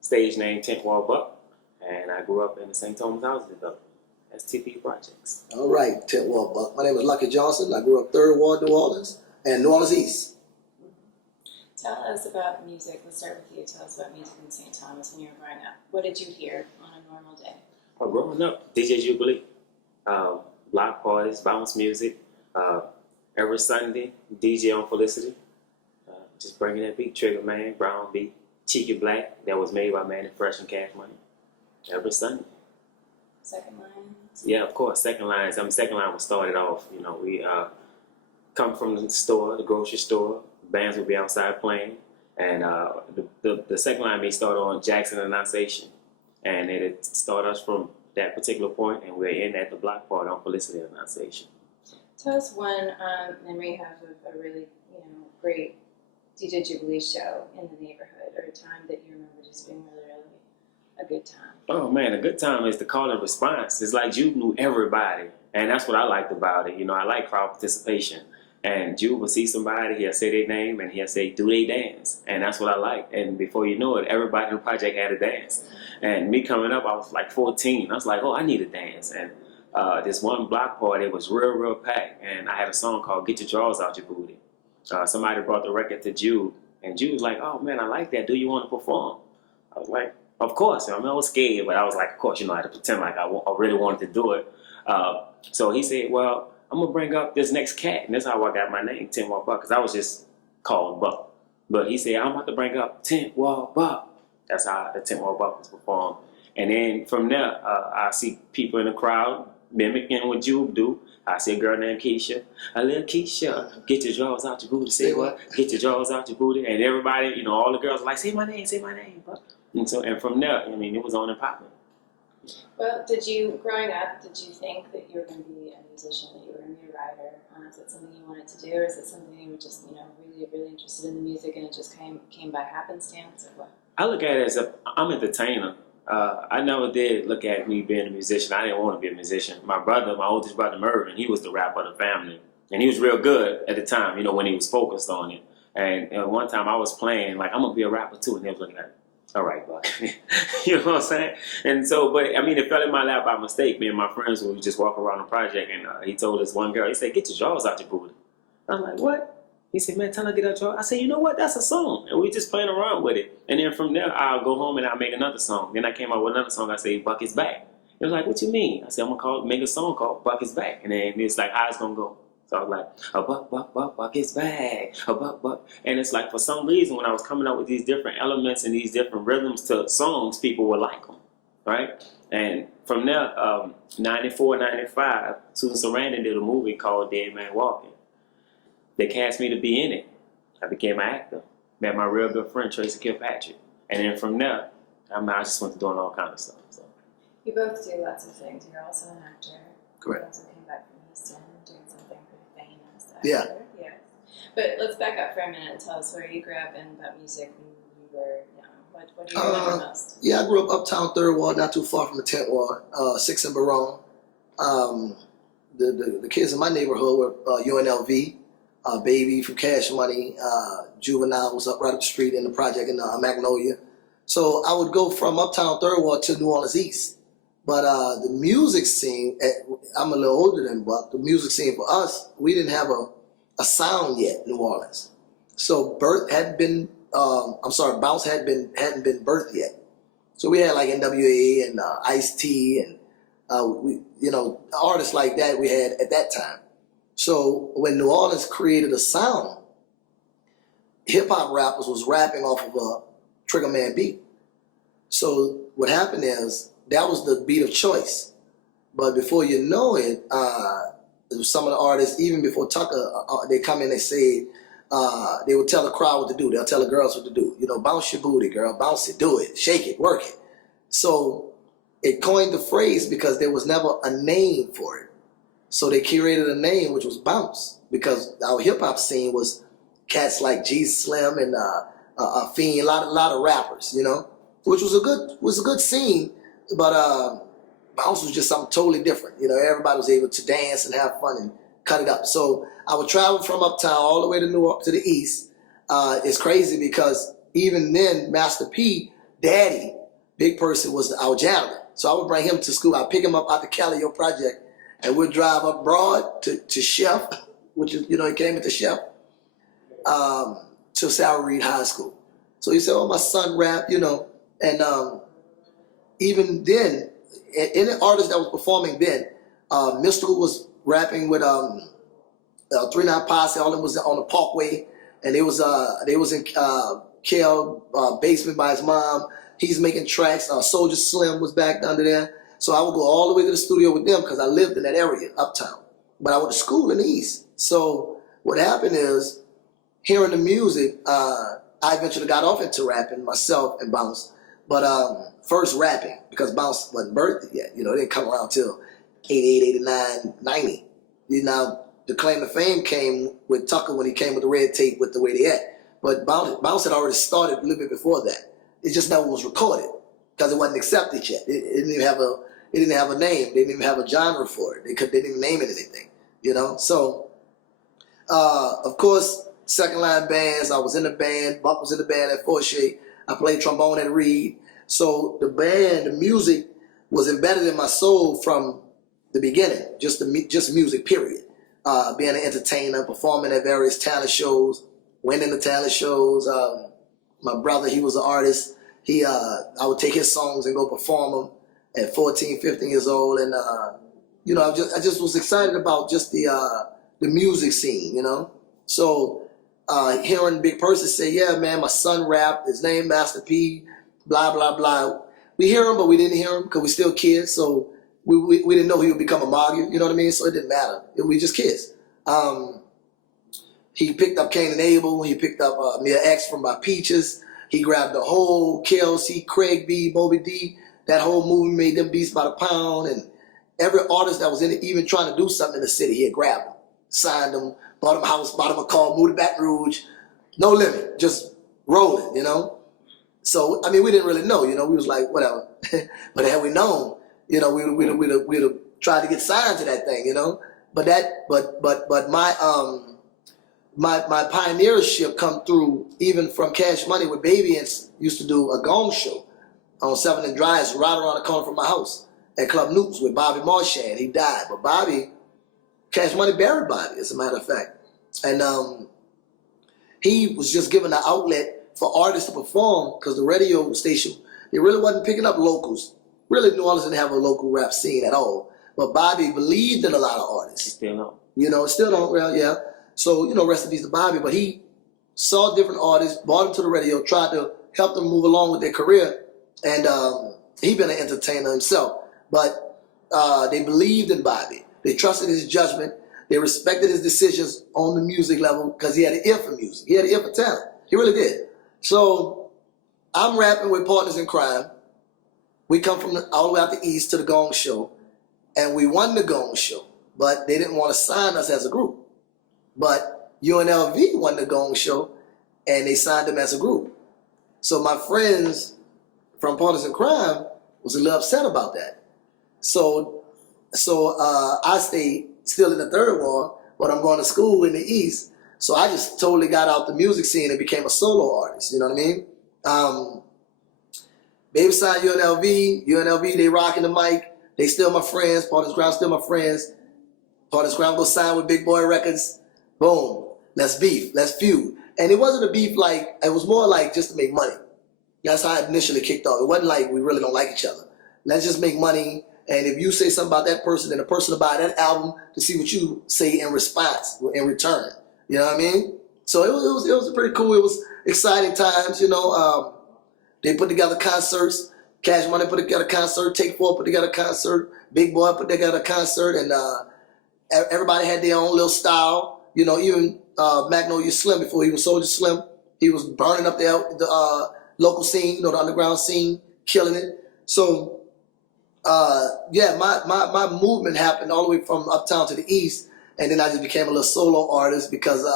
stage name Tent Wall Buck, and I grew up in the St. Thomas Housing Development. STP Projects. All right, Tent Wall Buck. My name is Lucky Johnson. I grew up 3rd Ward, New Orleans, and New Orleans East. Tell us about music. Let's start with you. Tell us about music in St. Thomas when you were growing up. What did you hear on a normal day? Well, growing up, DJ Jubilee, block parties, bounce music, every Sunday, DJ on Felicity, just bringing that beat, Trigger Man, Brown Beat, Cheeky Black, that was made by Manny Fresh and Cash Money, every Sunday. Second line? Yeah, of course, second lines. Second line was started off, we come from the store, the grocery store, bands would be outside playing, and the second line may start on Jackson Annunciation, and it started us from that particular point, and we're in at the block party on Felicity Annunciation. Tell us one memory you have of a really, great DJ Jubilee show in the neighborhood, or a time that you remember just being really, really a good time. Oh man, a good time is the call and response. It's like Jude knew everybody, and that's what I liked about it. I like crowd participation. And Jude will see somebody, he'll say their name, and he'll say, do they dance? And that's what I like. And before you know it, everybody in the project had a dance. And me coming up, I was like 14. I was like, oh, I need a dance. And this one block party was real, real packed. And I had a song called Get Your Drawers Out Your Booty. Somebody brought the record to Jude. And Jude was like, oh, man, I like that. Do you want to perform? I was like, of course. I was scared, but I was like, of course, I had to pretend like I really wanted to do it. So he said, well, I'm going to bring up this next cat. And that's how I got my name, Tent Wall Buck, because I was just called Buck. But he said, I'm about to bring up Tent Wall Buck. That's how the Tent Wall Buck was performed. And then from there, I see people in the crowd mimicking what Jude do. I see a girl named Keisha. A little Keisha, get your drawers out your booty. Say what? Get your drawers out your booty. And everybody, all the girls were like, say my name, Buck. And from there, it was on and popping. Well, growing up, did you think that you were going to be a musician, that you were going to be a writer? Is it something you wanted to do, or is it something you were just, really, really interested in the music and it just came by happenstance, or what? I look at it as I'm an entertainer. I never did look at me being a musician. I didn't want to be a musician. My oldest brother, Mervin, he was the rapper of the family. And he was real good at the time, when he was focused on it. And one time I was playing, like, I'm going to be a rapper too. And they was looking at me. All right, Buck. You know what I'm saying? And so, but it fell in my lap by mistake. Me and my friends would just walk around the project, and he told this one girl, he said, get your drawers out your booty. I'm like, what? He said, man, tell her to get her drawers. I said, you know what? That's a song. And we just playing around with it. And then from there, I'll go home and I'll make another song. Then I came out with another song. I said, Buck is back. It was like, what you mean? I said, I'm going to make a song called Buck is Back. And then it's like, how it's going to go? So I was like, a buck is back, a buck. And it's like, for some reason, when I was coming up with these different elements and these different rhythms to songs, people would like them, right? And from there, 94, 95, Susan Sarandon did a movie called Dead Man Walking. They cast me to be in it. I became an actor. Met my real good friend, Tracy Kilpatrick. And then from there, I just went to doing all kinds of stuff. So. You both do lots of things. You're also an actor. Correct. You also came back from Houston doing something pretty famous. Yeah. Yes. But let's back up for a minute and tell us where you grew up and about music when you were young. What do you remember most? Yeah, I grew up uptown 3rd Ward, not too far from the 10th Ward, 6 in Baronne. The kids in my neighborhood were UNLV, Baby from Cash Money, Juvenile was up right up the street in the project in Magnolia. So I would go from uptown 3rd Ward to New Orleans East. But the music scene, I'm a little older than Buck, the music scene for us, we didn't have a sound yet in New Orleans. So Bounce hadn't been birthed yet. So we had like NWA and Ice-T and artists like that we had at that time. So when New Orleans created a sound, hip-hop rappers was rapping off of a Trigger Man beat. So what happened is, that was the beat of choice. But before you know it, some of the artists, even before Tucker, they come in and say, they would tell the crowd what to do. They'll tell the girls what to do. Bounce your booty, girl, bounce it, do it, shake it, work it. So it coined the phrase because there was never a name for it. So they curated a name, which was Bounce, because our hip hop scene was cats like G Slim and Fiend, a lot of rappers, which was a good scene. But Bounce was just something totally different. Everybody was able to dance and have fun and cut it up. So I would travel from uptown all the way to the east. It's crazy because even then, Master P daddy, big person, was our janitor. So I would bring him to school. I'd pick him up out the Calio project, and we'd drive up Broad to Chef, which is, he came into Chef, to Sarah Reed High School. So he said, oh, my son rap, and even then, any artist that was performing then, Mystical was rapping with 39 Posse. All of them was on the Parkway, and they was in Kel basement by his mom. He's making tracks. Soldier Slim was back under there. So I would go all the way to the studio with them because I lived in that area, uptown. But I went to school in the East. So what happened is, hearing the music, I eventually got off into rapping myself and Bounce. But first rapping, because Bounce wasn't birthed yet. It didn't come around till 88, 89, 90. The claim to fame came with Tucker when he came with the red tape with the way they at. But Bounce had already started a little bit before that. It just never was recorded because it wasn't accepted yet. It didn't even have a name. They didn't even have a genre for it. They didn't even name it anything. So of course, second line bands. I was in the band. Buck was in the band at Forshey. I played trombone at Reed. So the band, the music was embedded in my soul from the beginning. Just music, period. Being an entertainer, performing at various talent shows, winning the talent shows. My brother, he was an artist. I would take his songs and go perform them at 14, 15 years old. And, I just was excited about just the music scene, So hearing Big Person say, yeah, man, my son rapped, his name Master P, blah, blah, blah. We hear him, but we didn't hear him because we're still kids. So we didn't know he would become a Magu, you know what I mean? So it didn't matter. We just kids. He picked up Cain and Abel. He picked up Mia X from My Peaches. He grabbed the whole KLC, Craig B, Bobby D. That whole movie made them beats by the pound. And every artist that was in it, even trying to do something in the city, he had grabbed them, signed them, bought them a house, bought them a car, moved to Baton Rouge. No limit, just rolling, So, we didn't really know, we was like, whatever. But had we known, we'd have tried to get signed to that thing, But my pioneership come through even from Cash Money with Baby and used to do a gong show on 7th and Dryas right around the corner from my house at Club Newts with Bobby Marchan. He died, but Cash Money buried Bobby, as a matter of fact. And he was just given an outlet for artists to perform because the radio station, they really wasn't picking up locals. Really, New Orleans didn't have a local rap scene at all. But Bobby believed in a lot of artists. Still don't. Still don't, well, yeah. So, rest in peace to Bobby, but he saw different artists, brought them to the radio, tried to help them move along with their career, and he been an entertainer himself. But they believed in Bobby. They trusted his judgment. They respected his decisions on the music level because he had an ear for music. He had an ear for talent. He really did. So I'm rapping with Partners in Crime. We come from all the way out the East to the Gong Show, and we won the Gong Show, but they didn't want to sign us as a group. But UNLV won the Gong Show, and they signed them as a group. So my friends from Partners in Crime was a little upset about that. So I stayed still in the Third Ward, but I'm going to school in the East. So I just totally got out the music scene and became a solo artist. You know what I mean? Baby signed UNLV. UNLV, they rocking the mic. They still my friends. Partners Ground still my friends. Partners Ground go sign with Big Boy Records. Boom. Let's beef. Let's feud. And it wasn't a beef like, it was more like just to make money. That's how it initially kicked off. It wasn't like we really don't like each other. Let's just make money. And if you say something about that person, then the person will buy that album to see what you say in response, in return. You know what I mean? So it was pretty cool. It was exciting times, They put together concerts. Cash Money put together a concert. Take 4 put together a concert. Big Boy put together a concert. And everybody had their own little style. Even Magnolia Slim, before he was Soldier Slim, he was burning up the local scene, the underground scene, killing it. So, my movement happened all the way from uptown to the East. And then I just became a little solo artist because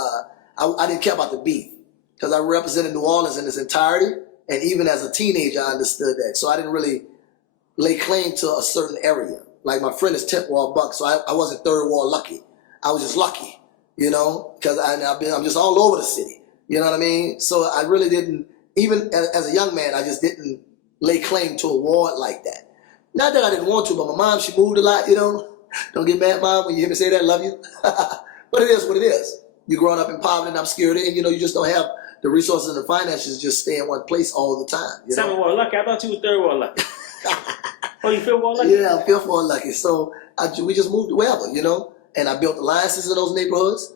I didn't care about the beat. Because I represented New Orleans in its entirety. And even as a teenager, I understood that. So I didn't really lay claim to a certain area. Like my friend is 10th Ward Buck, so I wasn't 3rd Ward lucky. I was just lucky, because I'm just all over the city. You know what I mean? So I really didn't, even as a young man, I just didn't lay claim to a ward like that. Not that I didn't want to, but my mom, she moved a lot, you know. Don't get mad, Mom, when you hear me say that, love you. But it is what it is. You're growing up in poverty and obscurity, and, you know, you just don't have the resources and the finances to just stay in one place all the time. You know? Second ward lucky. I thought you was third ward lucky. Oh, you fifth ward lucky? Yeah, I'm fifth ward lucky. So we just moved wherever, you know. And I built alliances in those neighborhoods.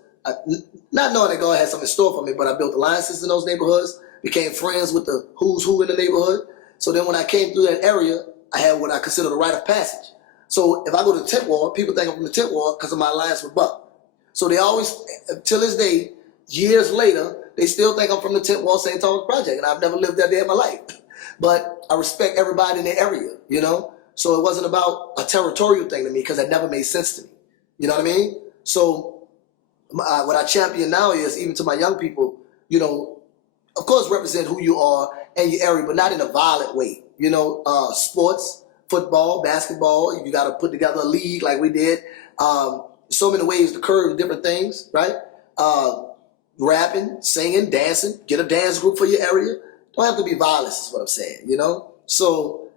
Not knowing that God had something in store for me, but I built alliances in those neighborhoods, became friends with the who's who in the neighborhood. So then when I came through that area, I had what I consider the rite of passage. So if I go to the 10th ward, people think I'm from the 10th ward because of my alliance with Buck. So they always, till this day, years later, they still think I'm from the 10th ward St. Thomas Project, and I've never lived that day in my life. But I respect everybody in the area, you know? So it wasn't about a territorial thing to me because that never made sense to me. You know what I mean? So what I champion now is, even to my young people, you know, of course represent who you are and your area, but not in a violent way. You know, sports, football, basketball, you got to put together a league like we did. So many ways to curb different things, right? Rapping, singing, dancing, get a dance group for your area. Don't have to be violence is what I'm saying, you know? So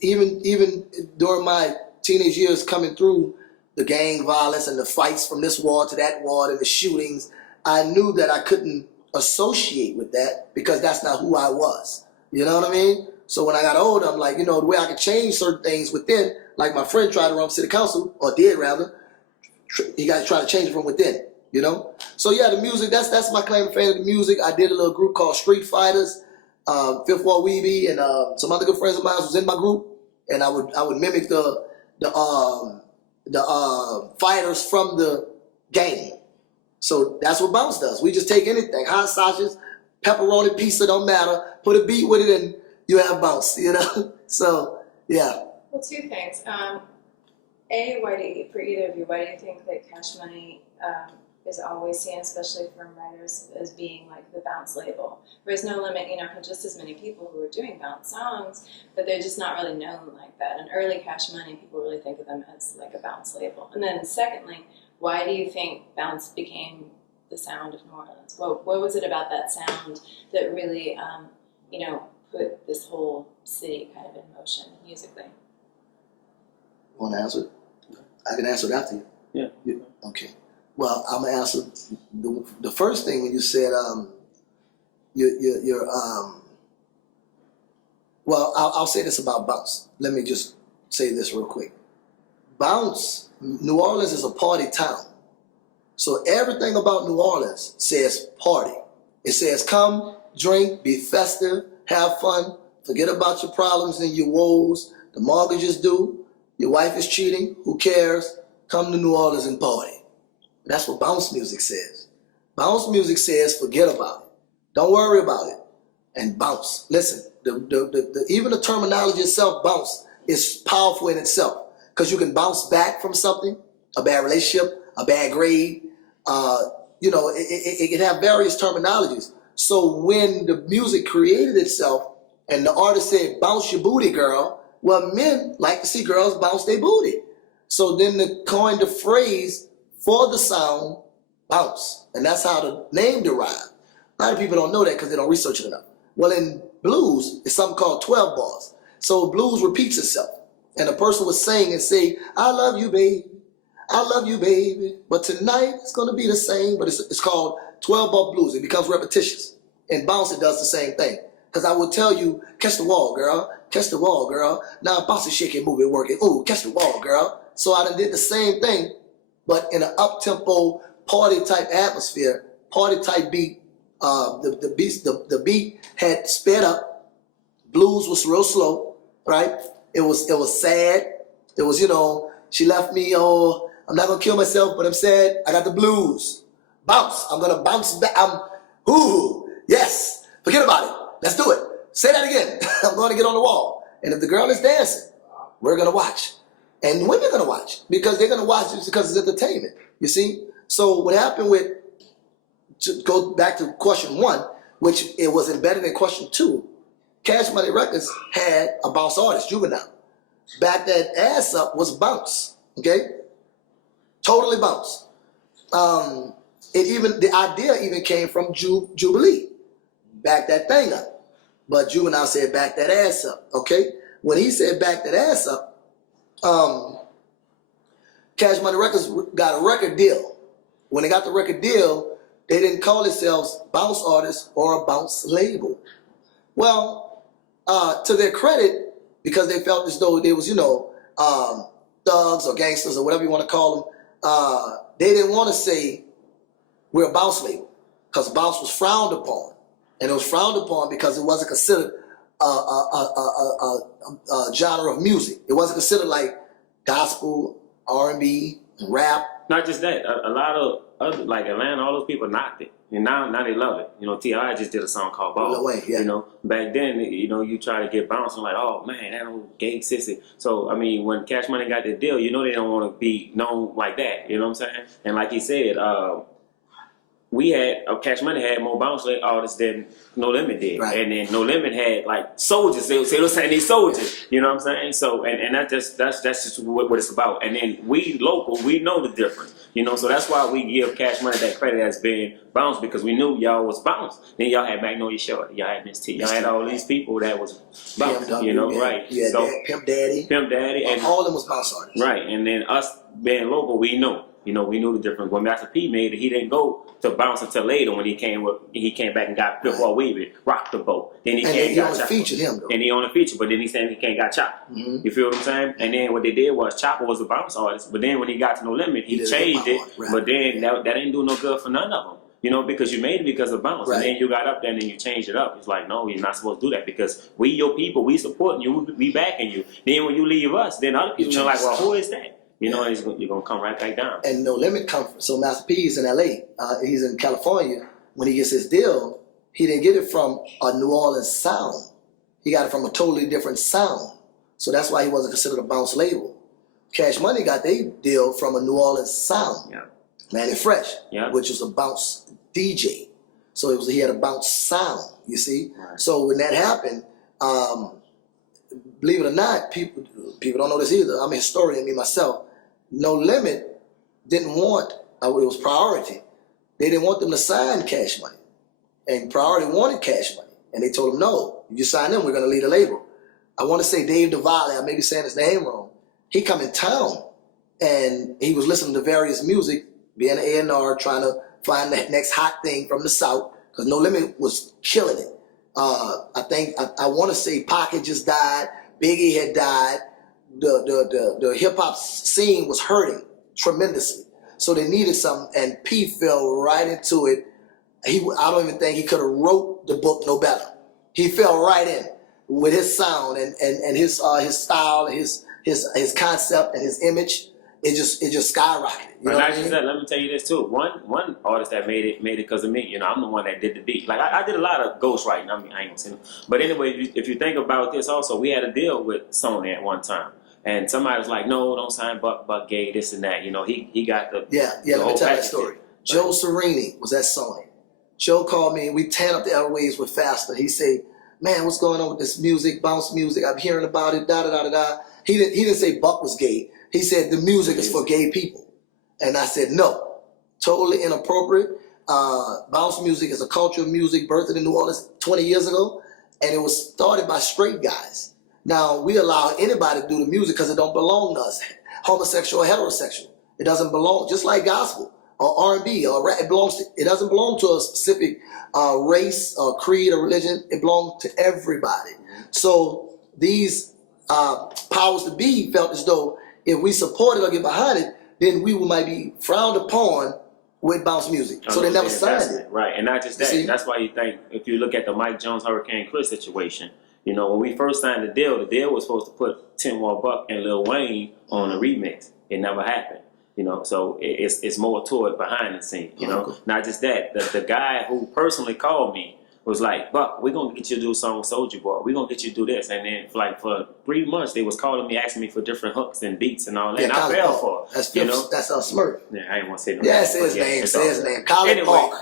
even during my teenage years coming through the gang violence and the fights from this ward to that ward and the shootings, I knew that I couldn't associate with that because that's not who I was. You know what I mean? So when I got older, I'm like, you know, the way I could change certain things within, like my friend tried to run for city council, or did rather, he got to try to change it from within, you know? So yeah, the music, that's my claim to fame of the music. I did a little group called Street Fighters, Fifth Ward Weeby, and some other good friends of mine was in my group, and I would mimic the fighters from the game. So that's what Bounce does. We just take anything, hot sausages, pepperoni, pizza, don't matter, put a beat with it, and you have Bounce, you know? So, yeah. Well, two things. For either of you, why do you think that Cash Money is always seen, especially from writers, as being like the bounce label? There's no limit, you know, for just as many people who are doing bounce songs, but they're just not really known like that. And early Cash Money, people really think of them as like a bounce label. And then secondly, why do you think bounce became the sound of New Orleans? What was it about that sound that really, you know, put this whole city kind of in motion musically? Want to answer it? I can answer it after you. Yeah. Okay. Well, I'm gonna answer the first thing when you said well, I'll say this about Bounce. Let me just say this real quick. Bounce, New Orleans is a party town. So everything about New Orleans says party. It says come, drink, be festive, have fun, forget about your problems and your woes. The mortgage is due, your wife is cheating, who cares? Come to New Orleans and party. That's what bounce music says. Bounce music says forget about it. Don't worry about it. And bounce. Listen, even the terminology itself, bounce, is powerful in itself. Because you can bounce back from something, a bad relationship, a bad grade. You know, it can have various terminologies. So when the music created itself and the artist said, bounce your booty, girl, well, men like to see girls bounce their booty. So then they coined the phrase for the sound, bounce. And that's how the name derived. A lot of people don't know that because they don't research it enough. Well, in blues, it's something called 12 bars. So blues repeats itself. And a person would sing and say, I love you, baby. I love you, baby. But tonight it's going to be the same, but it's called 12-bar blues. It becomes repetitious. In bounce, it does the same thing. Because I would tell you, catch the wall, girl. Catch the wall, girl. Now bounce it, shake it, move it, work it. Ooh, catch the wall, girl. So I done did the same thing, but in an up-tempo, party-type atmosphere, party-type beat. The beat had sped up. Blues was real slow, right? It was sad. It was, you know, she left me, oh, I'm not gonna kill myself, but I'm sad. I got the blues. Bounce. I'm gonna bounce back. Ooh, yes. Forget about it. Let's do it. Say that again. I'm going to get on the wall. And if the girl is dancing, we're gonna watch. And women are gonna watch because they're gonna watch it because it's entertainment. You see? So what happened to go back to question one, which it was embedded in question two, Cash Money Records had a bounce artist, Jubilee. Back that ass up was bounce, okay? Totally bounce. The idea even came from Jubilee. Back that thing up. but Juvenile said, back that ass up, okay? When he said back that ass up, Cash Money Records got a record deal. When they got the record deal, they didn't call themselves bounce artists or a bounce label. Well, to their credit, because they felt as though they was, thugs or gangsters or whatever you want to call them, they didn't want to say we're a bounce label, because bounce was frowned upon. And it was frowned upon because it wasn't considered a genre of music. It wasn't considered like gospel, R&B, rap. Not just that, a lot of other, like Atlanta, all those people knocked it. And now they love it. T.I. just did a song called Ball. Lil Wayne, yeah. Back then, you try to get bounced and like, oh man, that old gay sissy. So, I mean, when Cash Money got the deal, they don't want to be known like that. You know what I'm saying? And like he said, Cash Money had more bounce artists than No Limit did. Right. And then No Limit had like soldiers. They were saying these soldiers. You know what I'm saying? So, and that's just what it's about. And then we local, we know the difference. So that's why we give Cash Money that credit as being bounce, because we knew y'all was bounce. Then y'all had Magnolia Shorty, y'all had Miss T, y'all had all these people that was bounce. Right? Yeah, So Pimp Daddy, and all of them was bounce artists. Right, and then us being local, we knew. We knew the difference. When Master P made it, he didn't go to bounce until later when he came back and got Flip Wall Weaving, Rock the Boat. Then he only featured him though. And he only featured, but then he said he can't got Chopper. Mm-hmm. You feel what I'm saying? And then what they did was Chopper was a bounce artist, but then when he got to No Limit, he changed it. Right. But then that didn't do no good for none of them. Because you made it because of bounce. Right. And then you got up there and then you changed it up. It's like, no, you're not supposed to do that, because we your people, we supporting you, we backing you. Then when you leave us, then other people are like, well, who is that? You're going to come right back down. And No Limit come from, so Master P is in LA. He's in California. When he gets his deal, he didn't get it from a New Orleans sound. He got it from a totally different sound. So that's why he wasn't considered a bounce label. Cash Money got their deal from a New Orleans sound. Yeah. Manny Fresh, Yeah. which was a bounce DJ. So he had a bounce sound, you see? Right. So when that happened, believe it or not, people don't know this either. I'm a historian, me myself. No Limit didn't want, it was Priority. They didn't want them to sign Cash Money. And Priority wanted Cash Money. And they told him, no, you sign them, we're going to lead a label. I want to say Dave DeValle, I may be saying his name wrong. He come in town and he was listening to various music, being an A&R, trying to find that next hot thing from the South, because No Limit was killing it. I want to say Pac had just died, Biggie had died, the hip hop scene was hurting tremendously. So they needed something, and P fell right into it. I don't even think he could have wrote the book no better. He fell right in with his sound and his style, and his concept and his image. It just skyrocketed. You know what I mean? Let me tell you this too. One artist that made it because of me. I'm the one that did the beat. Like I did a lot of ghostwriting. I ain't gonna say no. But anyway, if you think about this, also we had a deal with Sony at one time. And somebody was like, no, don't sign Buck Gay, this and that. He got the let me tell that story. Joe Serini was at Sony. Joe called me and we tan up the airwaves with Faster. He said, man, what's going on with this music, bounce music? I'm hearing about it, da-da-da-da-da. He didn't say Buck was gay. He said the music is for gay people. And I said, no, totally inappropriate. Bounce music is a culture of music birthed in New Orleans 20 years ago. And it was started by straight guys. Now, we allow anybody to do the music because it don't belong to us, homosexual or heterosexual. It doesn't belong, just like gospel or R&B or rap. It doesn't belong to a specific race or creed or religion. It belongs to everybody. So these powers to be felt as though if we support it or get behind it, then we might be frowned upon with bounce music. So they never signed it. Right, and not just that. That's why you think, if you look at the Mike Jones Hurricane Chris situation, when we first signed the deal was supposed to put Tim Buck and Lil Wayne on a remix. It never happened. So it's more to it behind the scene. Not just that. The guy who personally called me was like, Buck, we're gonna get you to do a song with Soulja Boy. We're gonna get you to do this. And then for 3 months they was calling me, asking me for different hooks and beats and all that. Yeah, and I fell for it. That's Smurf. Yeah, I didn't want to say no. Yeah, say his name. Colin Park.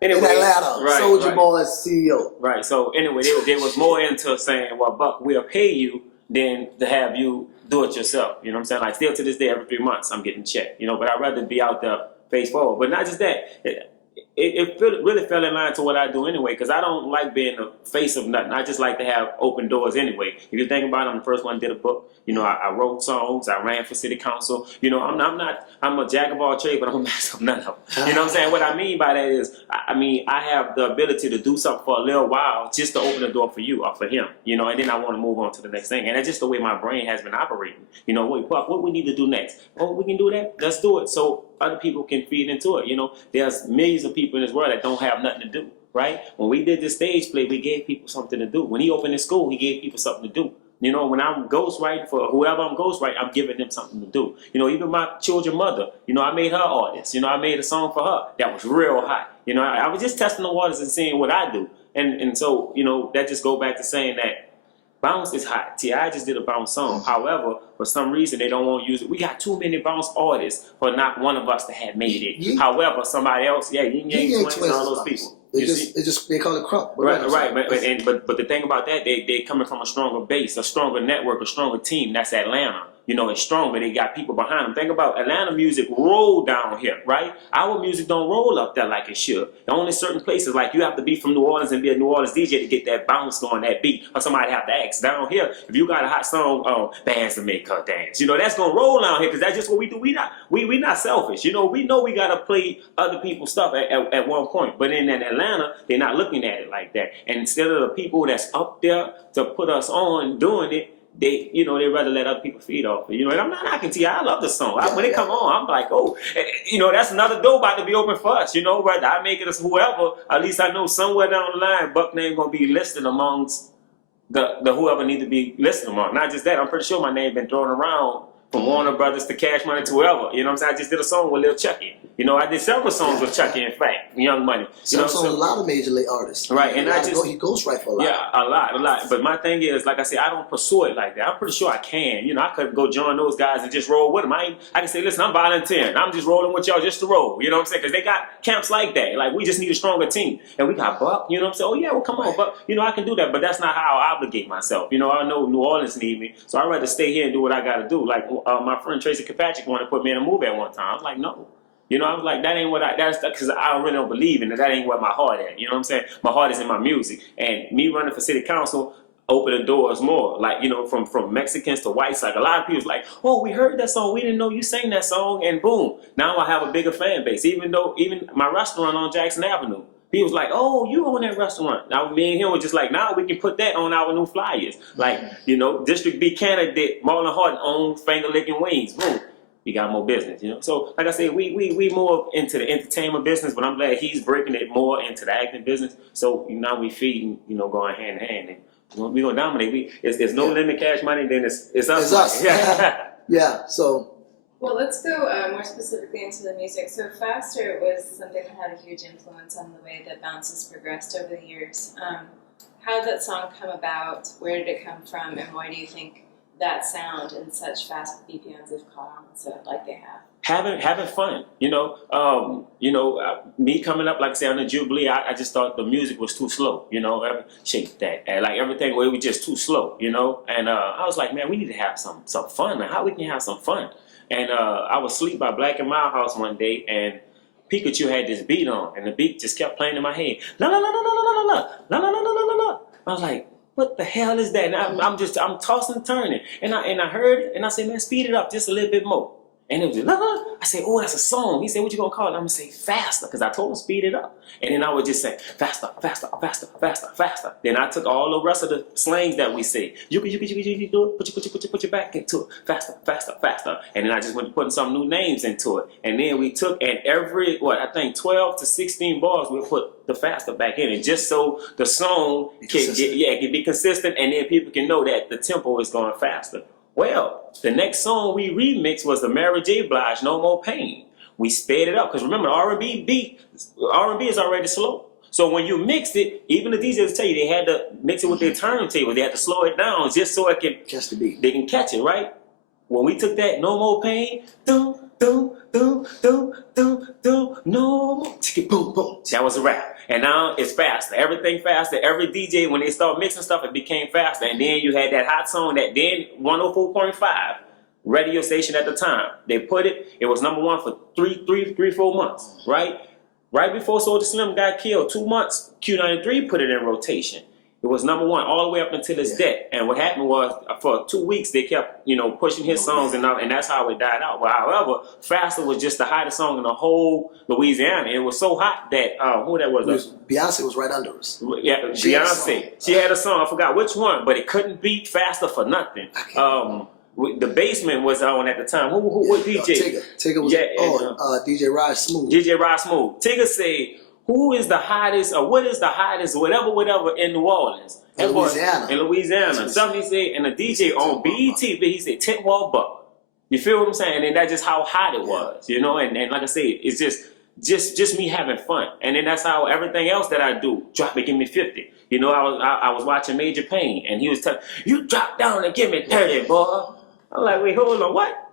Anyway, in Atlanta, Soulja Boy's CEO. Right. So anyway, they was more into saying, well, Buck, we'll pay you than to have you do it yourself. You know what I'm saying? Like still to this day, every 3 months I'm getting checked. But I'd rather be out there face forward. But not just that. really fell in line to what I do anyway, because I don't like being the face of nothing. I just like to have open doors anyway. If you think about it, I'm the first one that did a book. You know, I wrote songs. I ran for city council. You know, I'm a jack of all trades, but I'm a master of none of them. You know what I'm saying? What I mean by that is, I have the ability to do something for a little while just to open the door for you or for him. You know, and then I want to move on to the next thing. And that's just the way my brain has been operating. You know, what we need to do next? Oh, we can do that? Let's do it. So other people can feed into it. You know, there's millions of people in this world that don't have nothing to do, right? When we did the stage play, we gave people something to do. When he opened his school, he gave people something to do. You know, when I'm ghostwriting for whoever I'm ghostwriting, I'm giving them something to do. You know, even my children's mother, you know, I made her artist. You know, I made a song for her that was real hot. You know, I was just testing the waters and seeing what I do. And so, you know, that just go back to saying that bounce is hot. T.I. just did a bounce song. However, for some reason, they don't want to use it. We got too many bounce artists for not one of us to have made it. However, somebody else, Yin Yang Twins and all those people. They call it crunk. Right. But the thing about that, they coming from a stronger base, a stronger network, a stronger team. That's Atlanta. You know, it's stronger. They got people behind them. Think about Atlanta music roll down here, right? Our music don't roll up there like it should. Only certain places, like you have to be from New Orleans and be a New Orleans DJ to get that bounce on that beat, or somebody have to ask. Down here, if you got a hot song, bands to make her dance. You know, that's gonna roll down here because that's just what we do. We not selfish. You know we gotta play other people's stuff at one point. But in Atlanta, they're not looking at it like that. And instead of the people that's up there to put us on doing it, they rather let other people feed off it. You know, and I'm not knocking T.I. I love the song. When they come on, I'm like, oh, you know, that's another door about to be open for us. You know, whether I make it as whoever, at least I know somewhere down the line, Buck name gonna be listed amongst the whoever need to be listed among. Not just that, I'm pretty sure my name been thrown around from Warner Brothers to Cash Money to whoever. You know what I'm saying? I just did a song with Lil Chucky. You know, I did several songs with Chucky, in fact, Young Money. You know, so a lot of major league artists. Right, and he ghostwrites for a lot. Yeah, a lot. But my thing is, like I said, I don't pursue it like that. I'm pretty sure I can. You know, I could go join those guys and just roll with them. I can say, listen, I'm volunteering. I'm just rolling with y'all just to roll. You know what I'm saying? Because they got camps like that. Like, we just need a stronger team. And we got Buck. You know what I'm saying? Oh, yeah, well, come on, Buck. You know, I can do that. But that's not how I obligate myself. You know, I know New Orleans need me. So I'd rather stay here and do what I got to do. Like, my friend Tracy Kirkpatrick wanted to put me in a movie at one time. I was like, no. You know, I was like, that ain't what that's because I really don't believe in it. That ain't where my heart at. You know what I'm saying? My heart is in my music. And me running for city council opened the doors more. Like, you know, from Mexicans to whites. Like, a lot of people's like, oh, we heard that song. We didn't know you sang that song. And boom, now I have a bigger fan base. Even my restaurant on Jackson Avenue, he was like, oh, you own that restaurant. Now, me and him were just like, now we can put that on our new flyers. Like, you know, District B candidate Marlon Horton owns Finger Licking Wings. Boom. You got more business, you know. So, like I said, we more into the entertainment business, but I'm glad he's breaking it more into the acting business. So now we feeding, you know, going hand in hand, and we gonna dominate. It's no limit Cash Money, then it's us. It's us. Yeah. So. Well, let's go more specifically into the music. So, Faster was something that had a huge influence on the way that bounce has progressed over the years. How did that song come about? Where did it come from? And why do you think that sound and such fast BPMs have caught on so like they have? Having fun, you know. Me coming up, like I say, on the Jubilee, I just thought the music was too slow, you know. Shake that, and like everything, it was just too slow, you know. And I was like, man, we need to have some fun. Man. How we can have some fun? And I was asleep by Black and Mild House one day, and Pikachu had this beat on, and the beat just kept playing in my head. La la la la la la la la la la la la la la. I was like, what the hell is that? And I'm tossing and turning. And I heard it, and I said, man, speed it up just a little bit more. And it was like, I said, oh, that's a song. He said, what you gonna call it? I'm gonna say faster, because I told him speed it up. And then I would just say, faster, faster, faster, faster, faster. Then I took all the rest of the slangs that we say. You do it, put your back into it. Faster, faster, faster. And then I just went putting some new names into it. And then we took, and every, I think 12 to 16 bars, we put the faster back in it, just so the song can be consistent, and then people can know that the tempo is going faster. Well, the next song we remixed was the Mary J. Blige, No More Pain. We sped it up, because remember, R&B is already slow. So when you mixed it, even the DJs tell you they had to mix it with their turntable. They had to slow it down just so it can catch the beat. They can catch it, right? When we took that No More Pain, no more, boom, boom. That was a rap. And now it's faster. Everything faster. Every DJ, when they start mixing stuff, it became faster. And then you had that hot song that then 104.5 radio station at the time. They put it was number one for 4 months, right? Right before Soulja Slim got killed, 2 months, Q93 put it in rotation. It was number one all the way up until his death. And what happened was, for 2 weeks, they kept, pushing his songs, and that's how it died out. But however, Faster was just the hottest song in the whole Louisiana. It was so hot that, who that was? Beyonce was right under us. Yeah, Beyonce. She had a song, I forgot which one, but it couldn't beat Faster for nothing. The Basement was on at the time. Who was DJ? Tigger was, DJ Rod Smooth. DJ Rod Smooth. Tigger said, who is the hottest, or what is the hottest, whatever in New Orleans? In Louisiana. In Louisiana. Something he said, and the DJ on BET, he said 10 Wall Buck. You feel what I'm saying? And that's just how hot it was, and like I said, it's just me having fun. And then that's how everything else that I do, drop it, give me 50. I was watching Major Payne, and he was telling, you drop down and give me 30, boy. I'm like, wait, hold on, what?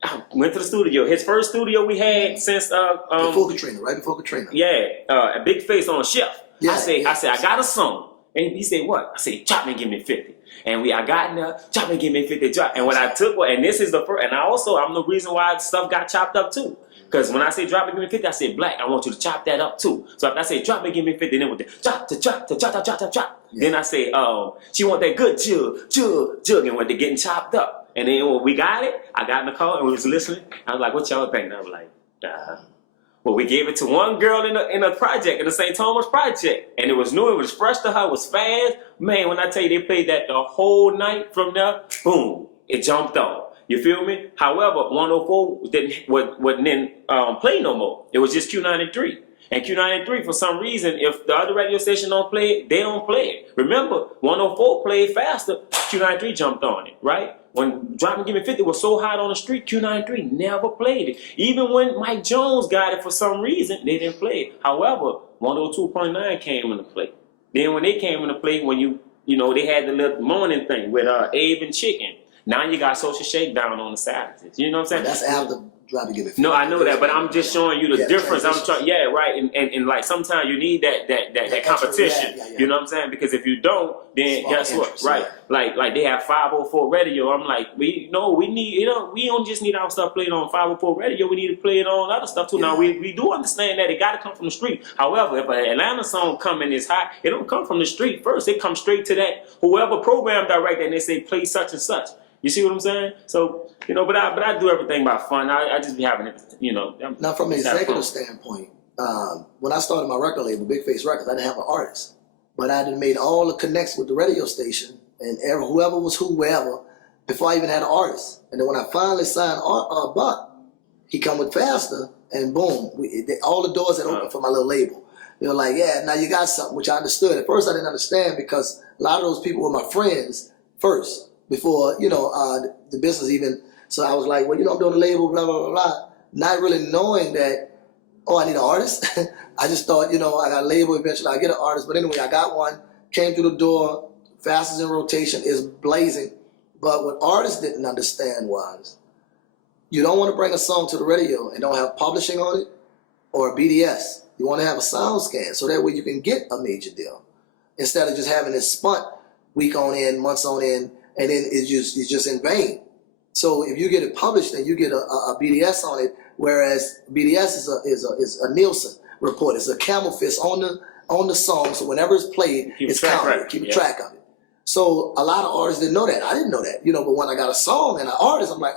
I went to the studio. His first studio we had since before Katrina, right before Katrina. Yeah, a Big Face on Chef. Yeah, I said, I got a song. And he said, what? I said, chop me, give me 50. And I got in there, chop me, give me 50, drop. And what I took, and this is the first, and I'm the reason why stuff got chopped up too. Because when I say drop me, give me 50, I said, Black, I want you to chop that up too. So if I say drop me, give me 50, then with the chop. Yeah. Then I say, she want that good jug, and when they're getting chopped up. And then when we got it, I got in the car and we was listening. I was like, what y'all think? And I was like, Well, we gave it to one girl in a project, in the St. Thomas project. And it was new, it was fresh to her, it was fast. Man, when I tell you they played that the whole night from there, boom, it jumped on. You feel me? However, 104 wouldn't play no more. It was just Q93. And Q93, for some reason, if the other radio station don't play it, they don't play it. Remember, 104 played Faster, Q93 jumped on it, right? When Drop and Give Me 50 was so hot on the street, Q93 never played it. Even when Mike Jones got it for some reason, they didn't play it. However, 102.9 came into play. Then when they came into play, when they had the little morning thing with Abe and Chicken. Now you got Social Shakedown on the Saturdays. You know what I'm saying? That's after Drop and Give Me 50. No, I know that, but I'm just showing you the difference. I'm trying, right, and like sometimes you need that competition. You know what I'm saying? Because if you don't, then guess what? Right, like they have 504 radio. I'm like, we need, we don't just need our stuff played on 504 radio. We need to play it on other stuff too. Yeah. Now we do understand that it got to come from the street. However, if an Atlanta song coming is hot, it don't come from the street first. It comes straight to that whoever program director, and they say play such and such. You see what I'm saying? So, but I do everything by fun. I just be having it, Now, from an executive standpoint, when I started my record label, Big Face Records, I didn't have an artist. But I done made all the connects with the radio station and whoever was whoever before I even had an artist. And then when I finally signed Buck, he come with Faster, and boom, all the doors had opened for my little label. They were like, yeah, now you got something, which I understood. At first I didn't understand because a lot of those people were my friends first. Before, the business even, so I was like, well, I'm doing a label, blah, blah, blah, blah. Not really knowing that, I need an artist. I just thought, I got a label, eventually I get an artist. But anyway, I got one, came through the door, Fastest in rotation, is blazing. But what artists didn't understand was, you don't want to bring a song to the radio and don't have publishing on it or a BDS. You want to have a sound scan so that way you can get a major deal. Instead of just having it spun week on end, months on end, and then it's just in vain. So if you get it published, then you get a BDS on it, whereas BDS is a Nielsen report. It's a camel fist on the song, so whenever it's played, it's counted. Keep track of it. So a lot of artists didn't know that. I didn't know that, but when I got a song and an artist, I'm like,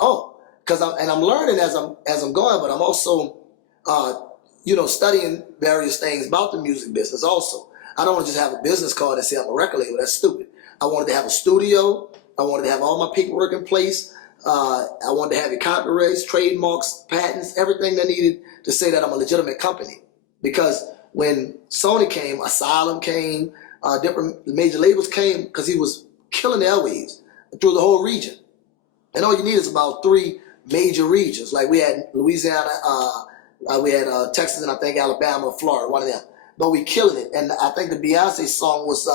because I'm learning as I'm going, but I'm also studying various things about the music business also. I don't want to just have a business card and say I'm a record label. That's stupid. I wanted to have a studio. I wanted to have all my paperwork in place. I wanted to have it copyrights, trademarks, patents, everything that needed to say that I'm a legitimate company. Because when Sony came, Asylum came, different major labels came because he was killing the airwaves through the whole region. And all you need is about 3 major regions. Like we had Louisiana, we had Texas, and I think Alabama, Florida, one of them. But we killing it. And I think the Beyonce song was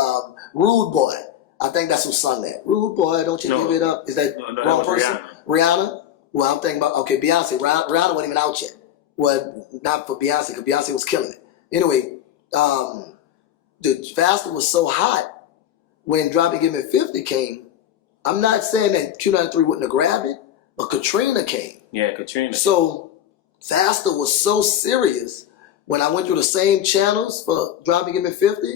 Rude Boy. I think that's who sung that. Rude Boy, don't you give it up? Is that wrong person? Rihanna? Well, I'm thinking about, Beyonce. Rihanna wasn't even out yet. Well, not for Beyonce, because Beyonce was killing it. Anyway, the Faster was so hot when Drop and Give Me 50 came. I'm not saying that Q93 wouldn't have grabbed it, but Katrina came. Yeah, Katrina. So Faster was so serious when I went through the same channels for Drop Me Gimme 50,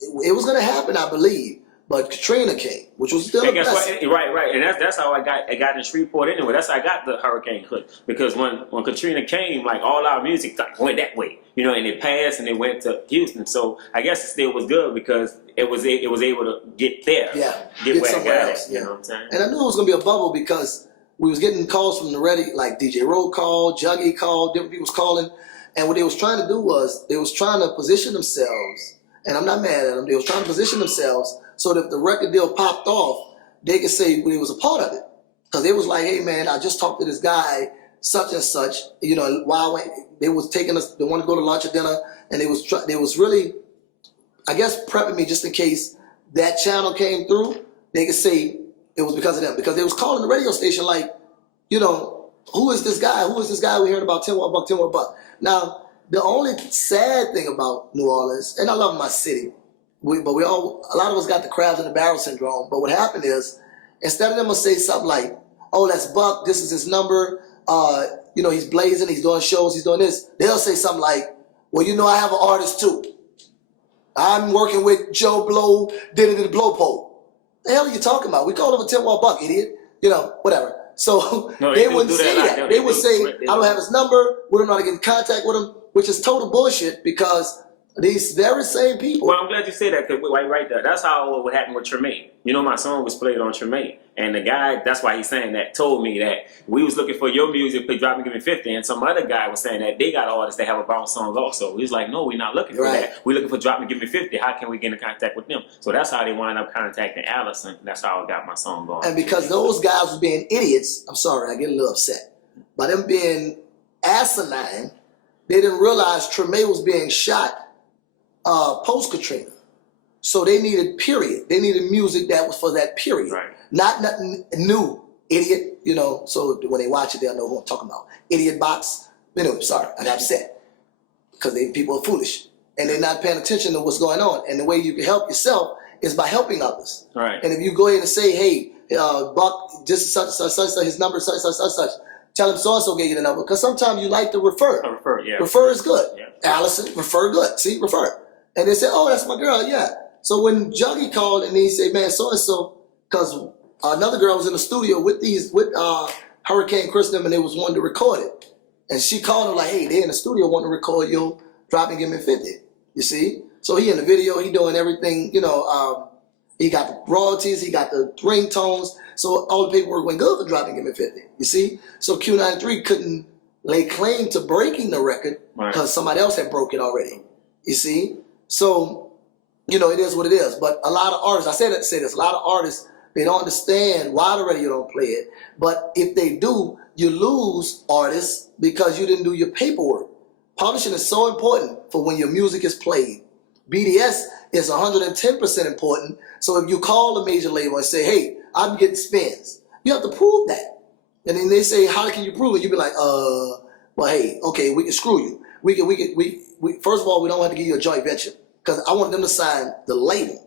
it was gonna happen, I believe. But Katrina came, which was still And a guess blessing. what? Right. And that's how I got in Shreveport anyway. That's how I got the hurricane hood. Because when Katrina came, like all our music went that way. You know, and it passed and it went to Houston. So I guess it still was good because it was able to get there. Yeah, Get where I somewhere got else. it. You know what I'm saying? And I knew it was gonna be a bubble because we was getting calls from the ready, like DJ Roll called, Juggy called, different people was calling. And what they was trying to do was they was trying to position themselves, and I'm not mad at them, they was trying to position themselves so that if the record deal popped off, they could say they was a part of it. Because they was like, hey man, I just talked to this guy, such and such, you know, while they was taking us, they wanted to go to lunch or dinner, and they was really, I guess, prepping me just in case that channel came through, they could say it was because of them. Because they was calling the radio station like, you know, who is this guy? Who is this guy we hearing about 10 Watt Buck, 10 Watt Buck? Now, the only sad thing about New Orleans, and I love my city, a lot of us got the crabs in the barrel syndrome, but what happened is, instead of them to say something like, oh, that's Buck, this is his number, you know, he's blazing, he's doing shows, he's doing this, they'll say something like, well, you know, I have an artist too. I'm working with Joe Blow, did it in the blow pole. The hell are you talking about? We call him a 10 Watt Buck, idiot. You know, whatever. So No, they wouldn't say that. They would say, they I don't have his number, we don't know how to get in contact with him, which is total bullshit because these very same people. Well, I'm glad you said that because right there, that's how what happened with Tremé. You know, my song was played on Tremé, and the guy, that's why he's saying that, told me that we was looking for your music, play Drop Me Give Me 50, and some other guy was saying that they got artists that have a bounce song also. He was like, no, we're not looking for that. We're looking for Drop Me Give Me 50. How can we get in contact with them? So that's how they wind up contacting Allison. That's how I got my song going. And because those guys was being idiots, I'm sorry, I get a little upset. By them being asinine, they didn't realize Tremé was being shot post Katrina. So they needed period. They needed music that was for that period. Right. Not nothing new, idiot, you know, so when they watch it, they'll know who I'm talking about. Idiot box. Anyway, sorry, I got upset. Because people are foolish. And they're not paying attention to what's going on. And the way you can help yourself is by helping others. Right. And if you go in and say, hey, Buck, just such, his number, such, tell him so-and-so gave you the number. Because sometimes you like to refer. Yeah. Refer is good. Yeah. Allison, refer good. See, refer. And they say, oh, that's my girl, yeah. So when Juggy called and he said, man, so-and-so, because another girl was in the studio with Hurricane Chris and they was wanting to record it. And she called him like, hey, they in the studio wanting to record you, Drop Me Give Me 50. You see? So he in the video, he doing everything, you know, he got the royalties, he got the ringtones. So all the paperwork went good for Drop Me Give Me 50. You see? So Q93 couldn't lay claim to breaking the record because somebody else had broke it already. You see? So, you know, it is what it is. But a lot of artists, I say this, a lot of artists, they don't understand why the radio don't play it. But if they do, you lose artists because you didn't do your paperwork. Publishing is so important for when your music is played. BDS is 110% important. So if you call a major label and say, hey, I'm getting spins, you have to prove that. And then they say, how can you prove it? You be like, well, hey, okay, we can screw you. We first of all, we don't have to give you a joint venture because I want them to sign the label.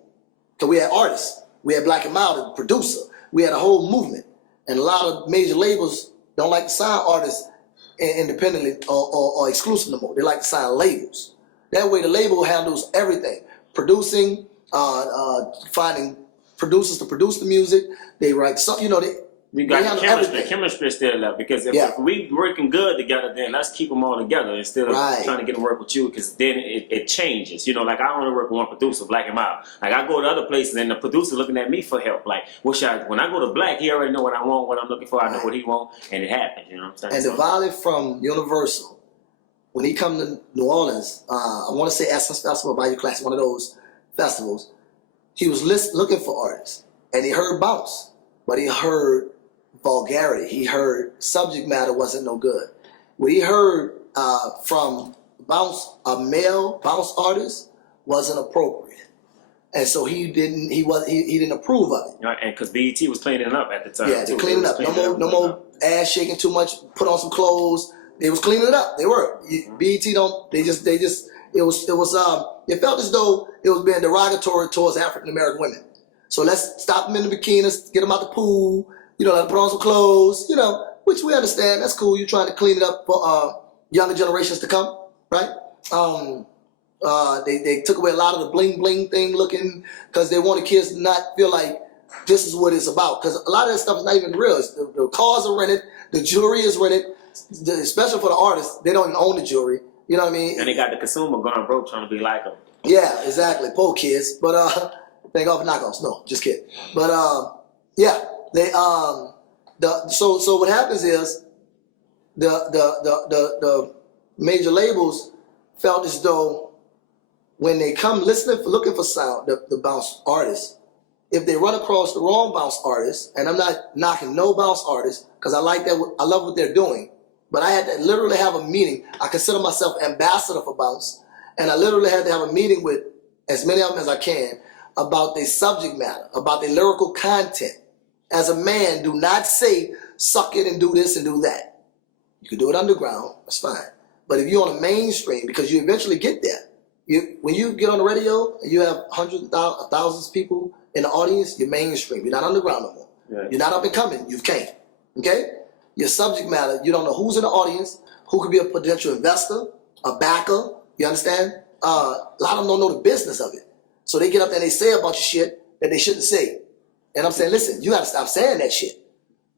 Because we had artists. We had Black and Mild, the producer. We had a whole movement. And a lot of major labels don't like to sign artists independently or exclusive no more. They like to sign labels. That way the label handles everything. Producing, finding producers to produce the music. They write something, you know, We got the chemistry still left because if we working good together, then let's keep them all together instead of trying to get them work with you because then it changes. You know, like I only work with one producer, Black and Mild. Like I go to other places and the producer looking at me for help. Like, when I go to Black, he already know what I want, what I'm looking for. I know what he want, and it happens. You know what I'm saying? And the violet from Universal, when he come to New Orleans, I want to say Essence Festival, Bayou Classic, one of those festivals, he was looking for artists. And he heard bounce, but he heard vulgarity. He heard subject matter wasn't no good. What he heard from bounce, a male bounce artist, wasn't appropriate. And so he didn't approve of it. Right, and because BET was cleaning it up at the time. Yeah, they cleaning it up. No more ass shaking too much, put on some clothes. They was cleaning it up. They were. BET don't. They just. It felt as though it was being derogatory towards African American women. So let's stop them in the bikinis, get them out the pool. You know, let them put on some clothes. You know, which we understand. That's cool. You're trying to clean it up for younger generations to come, right? They took away a lot of the bling bling thing looking because they wanted kids to not feel like this is what it's about. Because a lot of that stuff is not even real. The cars are rented, the jewelry is rented, especially for the artists. They don't even own the jewelry. You know what I mean? And they got the consumer going broke trying to be like them. Yeah, exactly. Poor kids. But thank God for knockoffs. No, just kidding. But yeah, they so what happens is the major labels felt as though when they come looking for sound, the bounce artists, if they run across the wrong bounce artist, and I'm not knocking no bounce artists because I like that, I love what they're doing, but I had to literally have a meeting. I consider myself ambassador for bounce, and I literally had to have a meeting with as many of them as I can about their subject matter, about their lyrical content. As a man, do not say suck it and do this and do that. You can do it underground, that's fine. But if you're on a mainstream, because you eventually get there, when you get on the radio and you have hundreds of thousands of people in the audience, you're mainstream. You're not underground no more. Right. You're not up and coming. You've came. Okay? Your subject matter, you don't know who's in the audience, who could be a potential investor, a backer. You understand? A lot of them don't know the business of it. So they get up there and they say a bunch of shit that they shouldn't say. And I'm saying, listen, you got to stop saying that shit.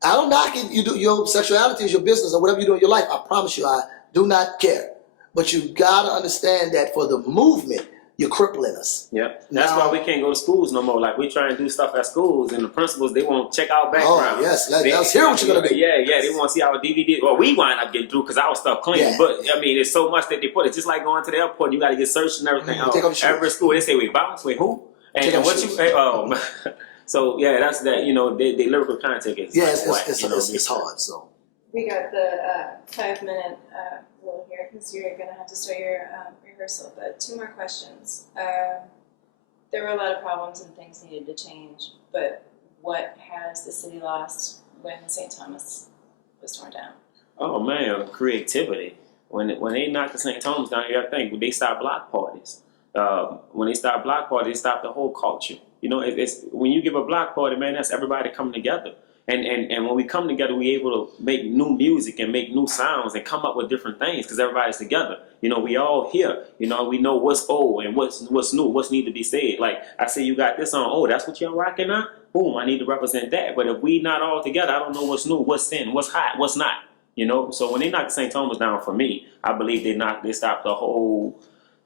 I don't knock it. You do your sexuality is your business or whatever you do in your life. I promise you, I do not care. But you gotta understand that for the movement, you're crippling us. Yep. That's why we can't go to schools no more. Like we try and do stuff at schools, and the principals they won't check our background. Oh yes, let's hear what you're gonna do. Yeah, they want to see our DVD. Well, we wind up getting through because our stuff clean. Yeah. But I mean, it's so much that they put. It's just like going to the airport. You got to get searched and everything. Take off your Every school they say, "Wait, bounce, wait, who?" And what you? So yeah, that's that. You know, the lyrical content is it's hard. So we got the 5-minute rule here because you're gonna have to start your rehearsal. But 2 more questions. There were a lot of problems and things needed to change. But what has the city lost when St. Thomas was torn down? Oh man, creativity. When they knocked the St. Thomas down, you got to think they stopped block parties. When they stopped block parties, they stopped the whole culture. You know, it's when you give a block party, man, that's everybody coming together. And when we come together, we able to make new music and make new sounds and come up with different things because everybody's together. You know, we all here. You know, we know what's old and what's new, what's need to be said. Like I say, you got this on. Oh, that's what y'all rocking now. Boom, I need to represent that. But if we not all together, I don't know what's new, what's in, what's hot, what's not. You know, so when they knocked St. Thomas down for me, I believe they stopped the whole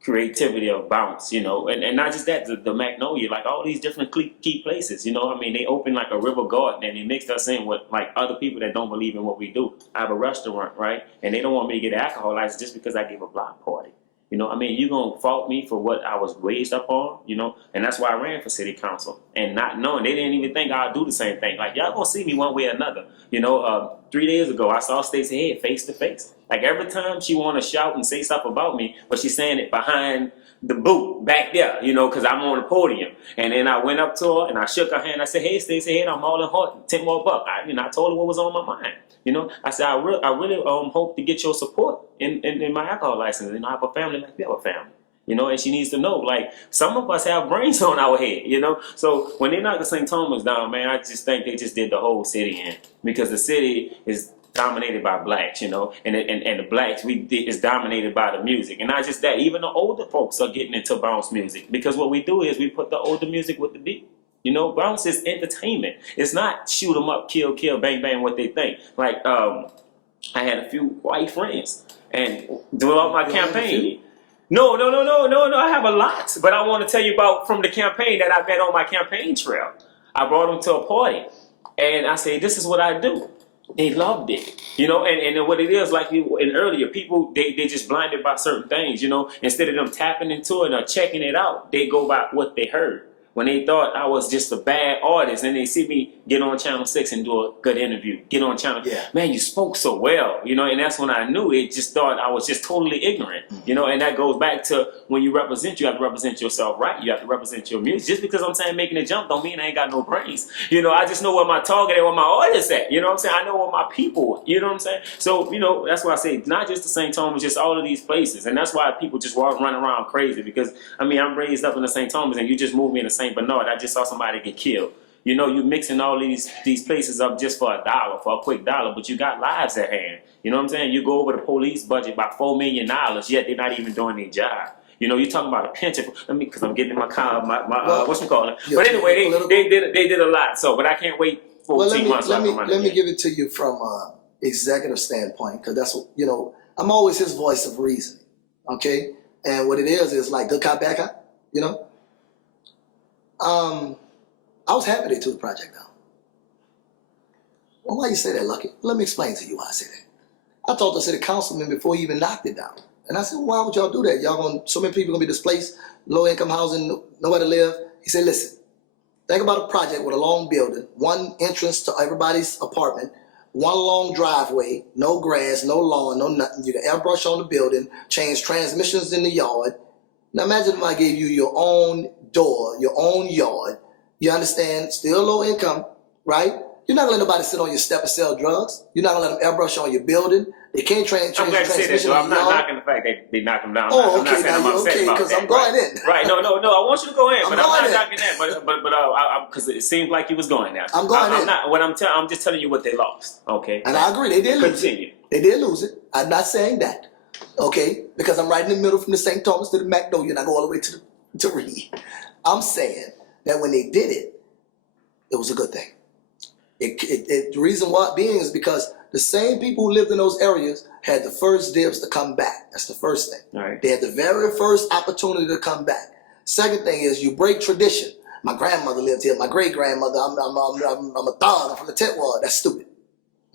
creativity of bounce, you know, and not just that, the Magnolia, like all these different key places, you know. I mean, they opened like a river garden and they mixed us in with like other people that don't believe in what we do. I have a restaurant, right, and they don't want me to get alcohol license just because I gave a block party. You know, I mean, you gonna fault me for what I was raised up on, you know, and that's why I ran for city council and not knowing, they didn't even think I'd do the same thing. Like, y'all gonna see me one way or another. You know, 3 days ago, I saw Stacey Head face to face. Like every time she wanna shout and say stuff about me, but she's saying it behind the booth back there, you know, because I'm on the podium. And then I went up to her and I shook her hand. I said, hey, Stacey Head, I'm all in heart, 10 more bucks. I told her what was on my mind. You know, I said, I really hope to get your support in my alcohol license. You know, I have a family like you have a family. You know, and she needs to know, like, some of us have brains on our head, you know. So when they knocked the St. Thomas down, man, I just think they just did the whole city in. Because the city is dominated by blacks, you know, and the blacks is dominated by the music. And not just that, even the older folks are getting into bounce music. Because what we do is we put the older music with the beat. You know, bounce is entertainment. It's not shoot 'em up, kill, bang, bang, what they think. Like, I had a few white friends, and throughout my campaign. No, I have a lot. But I want to tell you about from the campaign that I met on my campaign trail. I brought them to a party, and I said, this is what I do. They loved it, you know, and what it is, like you and earlier, people, they just blinded by certain things, you know. Instead of them tapping into it or checking it out, they go by what they heard. When they thought I was just a bad artist and they see me get on Channel 6 and do a good interview, get on Channel, man, you spoke so well, you know, and that's when I knew it. Just thought I was just totally ignorant, you know, and that goes back to when you represent, you have to represent yourself right. You have to represent your music. Just because I'm saying making a jump don't mean I ain't got no brains. You know, I just know where my target and where my audience at, you know what I'm saying? I know where my people, you know what I'm saying? So, you know, that's why I say not just the St. Thomas, just all of these places. And that's why people just run around crazy because, I mean, I'm raised up in the St. Thomas and you just moved me in the St. Bernard. I just saw somebody get killed. You know, you mixing all these places up just for a quick dollar, but you got lives at hand. You know what I'm saying? You go over the police budget by $4 million, yet they're not even doing their job. You know, you're talking about a pension. Because I'm getting in my car, what's it called? But anyway, they did a lot. So, but I can't wait 14 months. Let me give it to you from an executive standpoint, because that's what, you know, I'm always his voice of reason. Okay, and what it is like good cop, bad cop. You know, I was happy they took the project down. Well, why you say that, Lucky? Let me explain to you why I say that. I talked to city councilman before he even knocked it down, and I said, well, why would y'all do that? So many people gonna be displaced, low income housing, nowhere to live. He said, listen, think about a project with a long building, one entrance to everybody's apartment, one long driveway, no grass, no lawn, no nothing. You can airbrush on the building, change transmissions in the yard. Now imagine if I gave you your own door, your own yard. You understand? Still low income, right? You're not gonna let nobody sit on your step and sell drugs. You're not gonna let them airbrush on your building. They can't change I'm glad to say that, so I'm not knocking the fact that they knock them down. Oh, I'm okay, not saying I'm upset about because that. I'm going in. Right, no, I want you to go in, but I'm not in. knocking that. But because it seemed like you was going there. I'm going in. I'm just telling you what they lost. Okay. And I agree, they did lose Continue. it. They did lose it. I'm not saying that. Okay, because I'm right in the middle from the St. Thomas to the Magnolia, and I go all the way to Reed. I'm saying that when they did it, it was a good thing. The reason why being is because the same people who lived in those areas had the first dibs to come back. That's the first thing. All right. They had the very first opportunity to come back. Second thing is you break tradition. My grandmother lived here. My great grandmother. I'm a thug. I'm from the tent ward. That's stupid.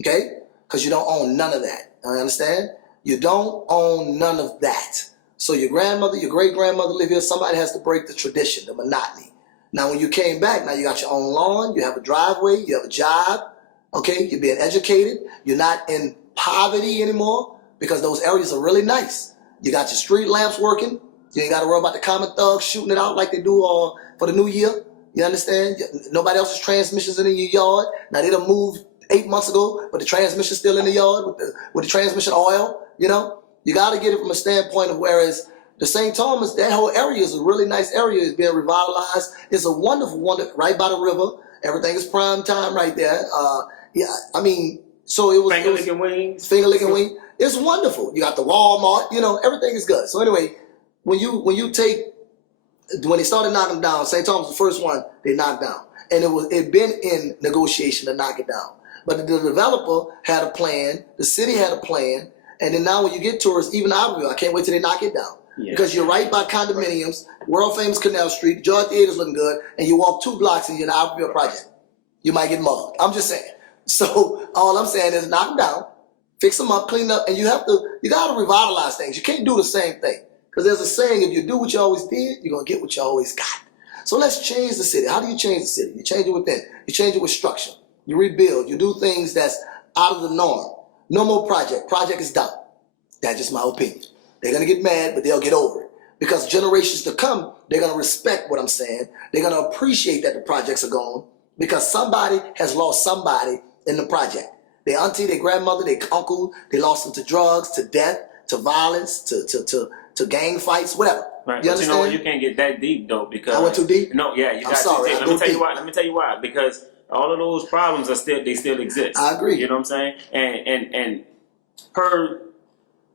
Okay? Because you don't own none of that. You understand? You don't own none of that. So your grandmother, your great grandmother live here. Somebody has to break the tradition, the monotony. Now, when you came back, now you got your own lawn, you have a driveway, you have a job, okay? You're being educated. You're not in poverty anymore because those areas are really nice. You got your street lamps working. You ain't got to worry about the common thugs shooting it out like they do for the new year. You understand? Nobody else's transmissions in your yard. Now, they done moved 8 months ago, but the transmission's still in the yard with the transmission oil, you know? You got to get it from a standpoint of whereas the St. Thomas, that whole area is a really nice area. It's being revitalized. It's a wonderful, right by the river. Everything is prime time right there. Yeah, I mean, so it was... Finger-licking wings. Finger-licking wings. It's wonderful. You got the Walmart, you know, everything is good. So anyway, when they started knocking down, St. Thomas was the first one they knocked down. And it been in negotiation to knock it down. But the developer had a plan, the city had a plan, and then now when you get tourists, even Iberville, I can't wait till they knock it down. Yeah. Because you're right by condominiums, world famous Canal Street, George Theater's looking good, and you walk 2 blocks and you're in the Iberville project. You might get mugged. I'm just saying. So all I'm saying is knock them down, fix them up, clean up, and you gotta revitalize things. You can't do the same thing. Because there's a saying, if you do what you always did, you're gonna get what you always got. So let's change the city. How do you change the city? You change it within. You change it with structure. You rebuild. You do things that's out of the norm. No more project. Project is done. That's just my opinion. They're going to get mad, but they'll get over it. Because generations to come, they're going to respect what I'm saying. They're going to appreciate that the projects are gone because somebody has lost somebody in the project. Their auntie, their grandmother, their uncle, they lost them to drugs, to death, to violence, to gang fights, whatever. Right. You but understand? you know what? You can't get that deep, though, because... I went too deep? No, yeah, you got sorry, too deep. Let me tell you why. Because all of those problems they still exist. I agree. You know what I'm saying? And per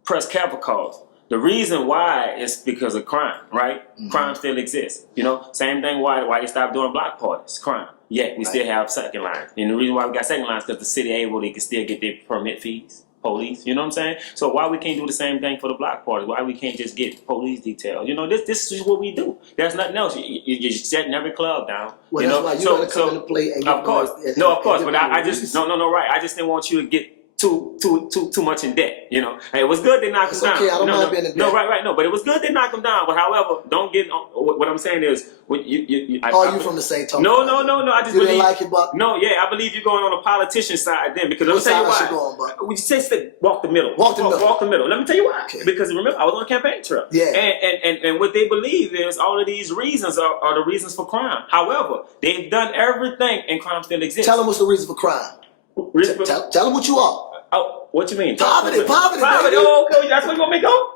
press capital cause, the reason why is because of crime, right? Mm-hmm. Crime still exists. You know, same thing why they stopped doing block parties, crime. Yet we still have second lines. And the reason why we got second lines is because the city they can still get their permit fees, police, you know what I'm saying? So why we can't do the same thing for the block parties? Why we can't just get police details? You know, this is what we do. There's nothing else. You're shutting every club down. Well, you that's know? why you gotta come into play and of course. But I just right. I just didn't want you to get too much in debt, you know. Hey, it was good they knocked him down. Okay, I don't mind being in debt. No, right, no, but it was good they knocked him down. But however, don't get what I'm saying is when you from the St. Thomas? No. I just believe. Like it, but I believe you're going on a politician side then because let me tell you why. We just said walk the middle. Walk the middle. Let me tell you why. Okay. Because remember, I was on a campaign trail. Yeah. And what they believe is all of these reasons are the reasons for crime. However, they've done everything and crime still exists. Tell them what's the reason for crime. Tell them what you are. Oh, what you mean? Poverty. Oh, okay, that's where you want me to go?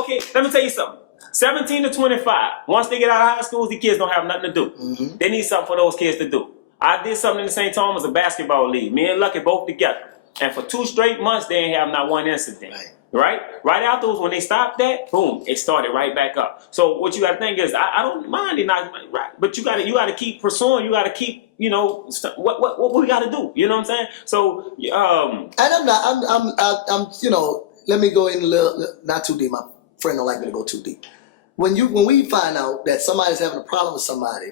Okay, let me tell you something. 17 to 25, once they get out of high schools, the kids don't have nothing to do. Mm-hmm. They need something for those kids to do. I did something in St. Thomas, a basketball league. Me and Lucky both together. And for 2 straight months, they didn't have not one incident. Right afterwards, when they stopped that, boom, it started right back up. So what you got to think is, I don't mind it not right, but you got to keep pursuing. You got to keep, what we got to do. You know what I'm saying? So, and I'm let me go in a little, not too deep. My friend don't like me to go too deep. When we find out that somebody's having a problem with somebody,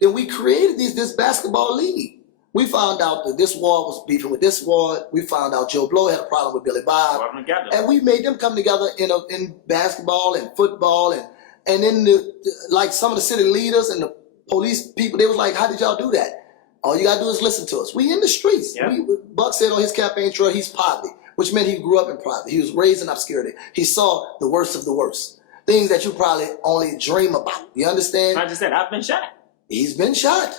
then we created this basketball league. We found out that this ward was beefing with this ward. We found out Joe Blow had a problem with Billy Bob. And we made them come together in basketball and football. And then like some of the city leaders and the police people, they was like, how did y'all do that? All you got to do is listen to us. We in the streets. Yeah. Buck said on his campaign trail, he's poverty, which meant he grew up in poverty. He was raised in obscurity. He saw the worst of the worst. Things that you probably only dream about. You understand? I just said, I've been shot. He's been shot.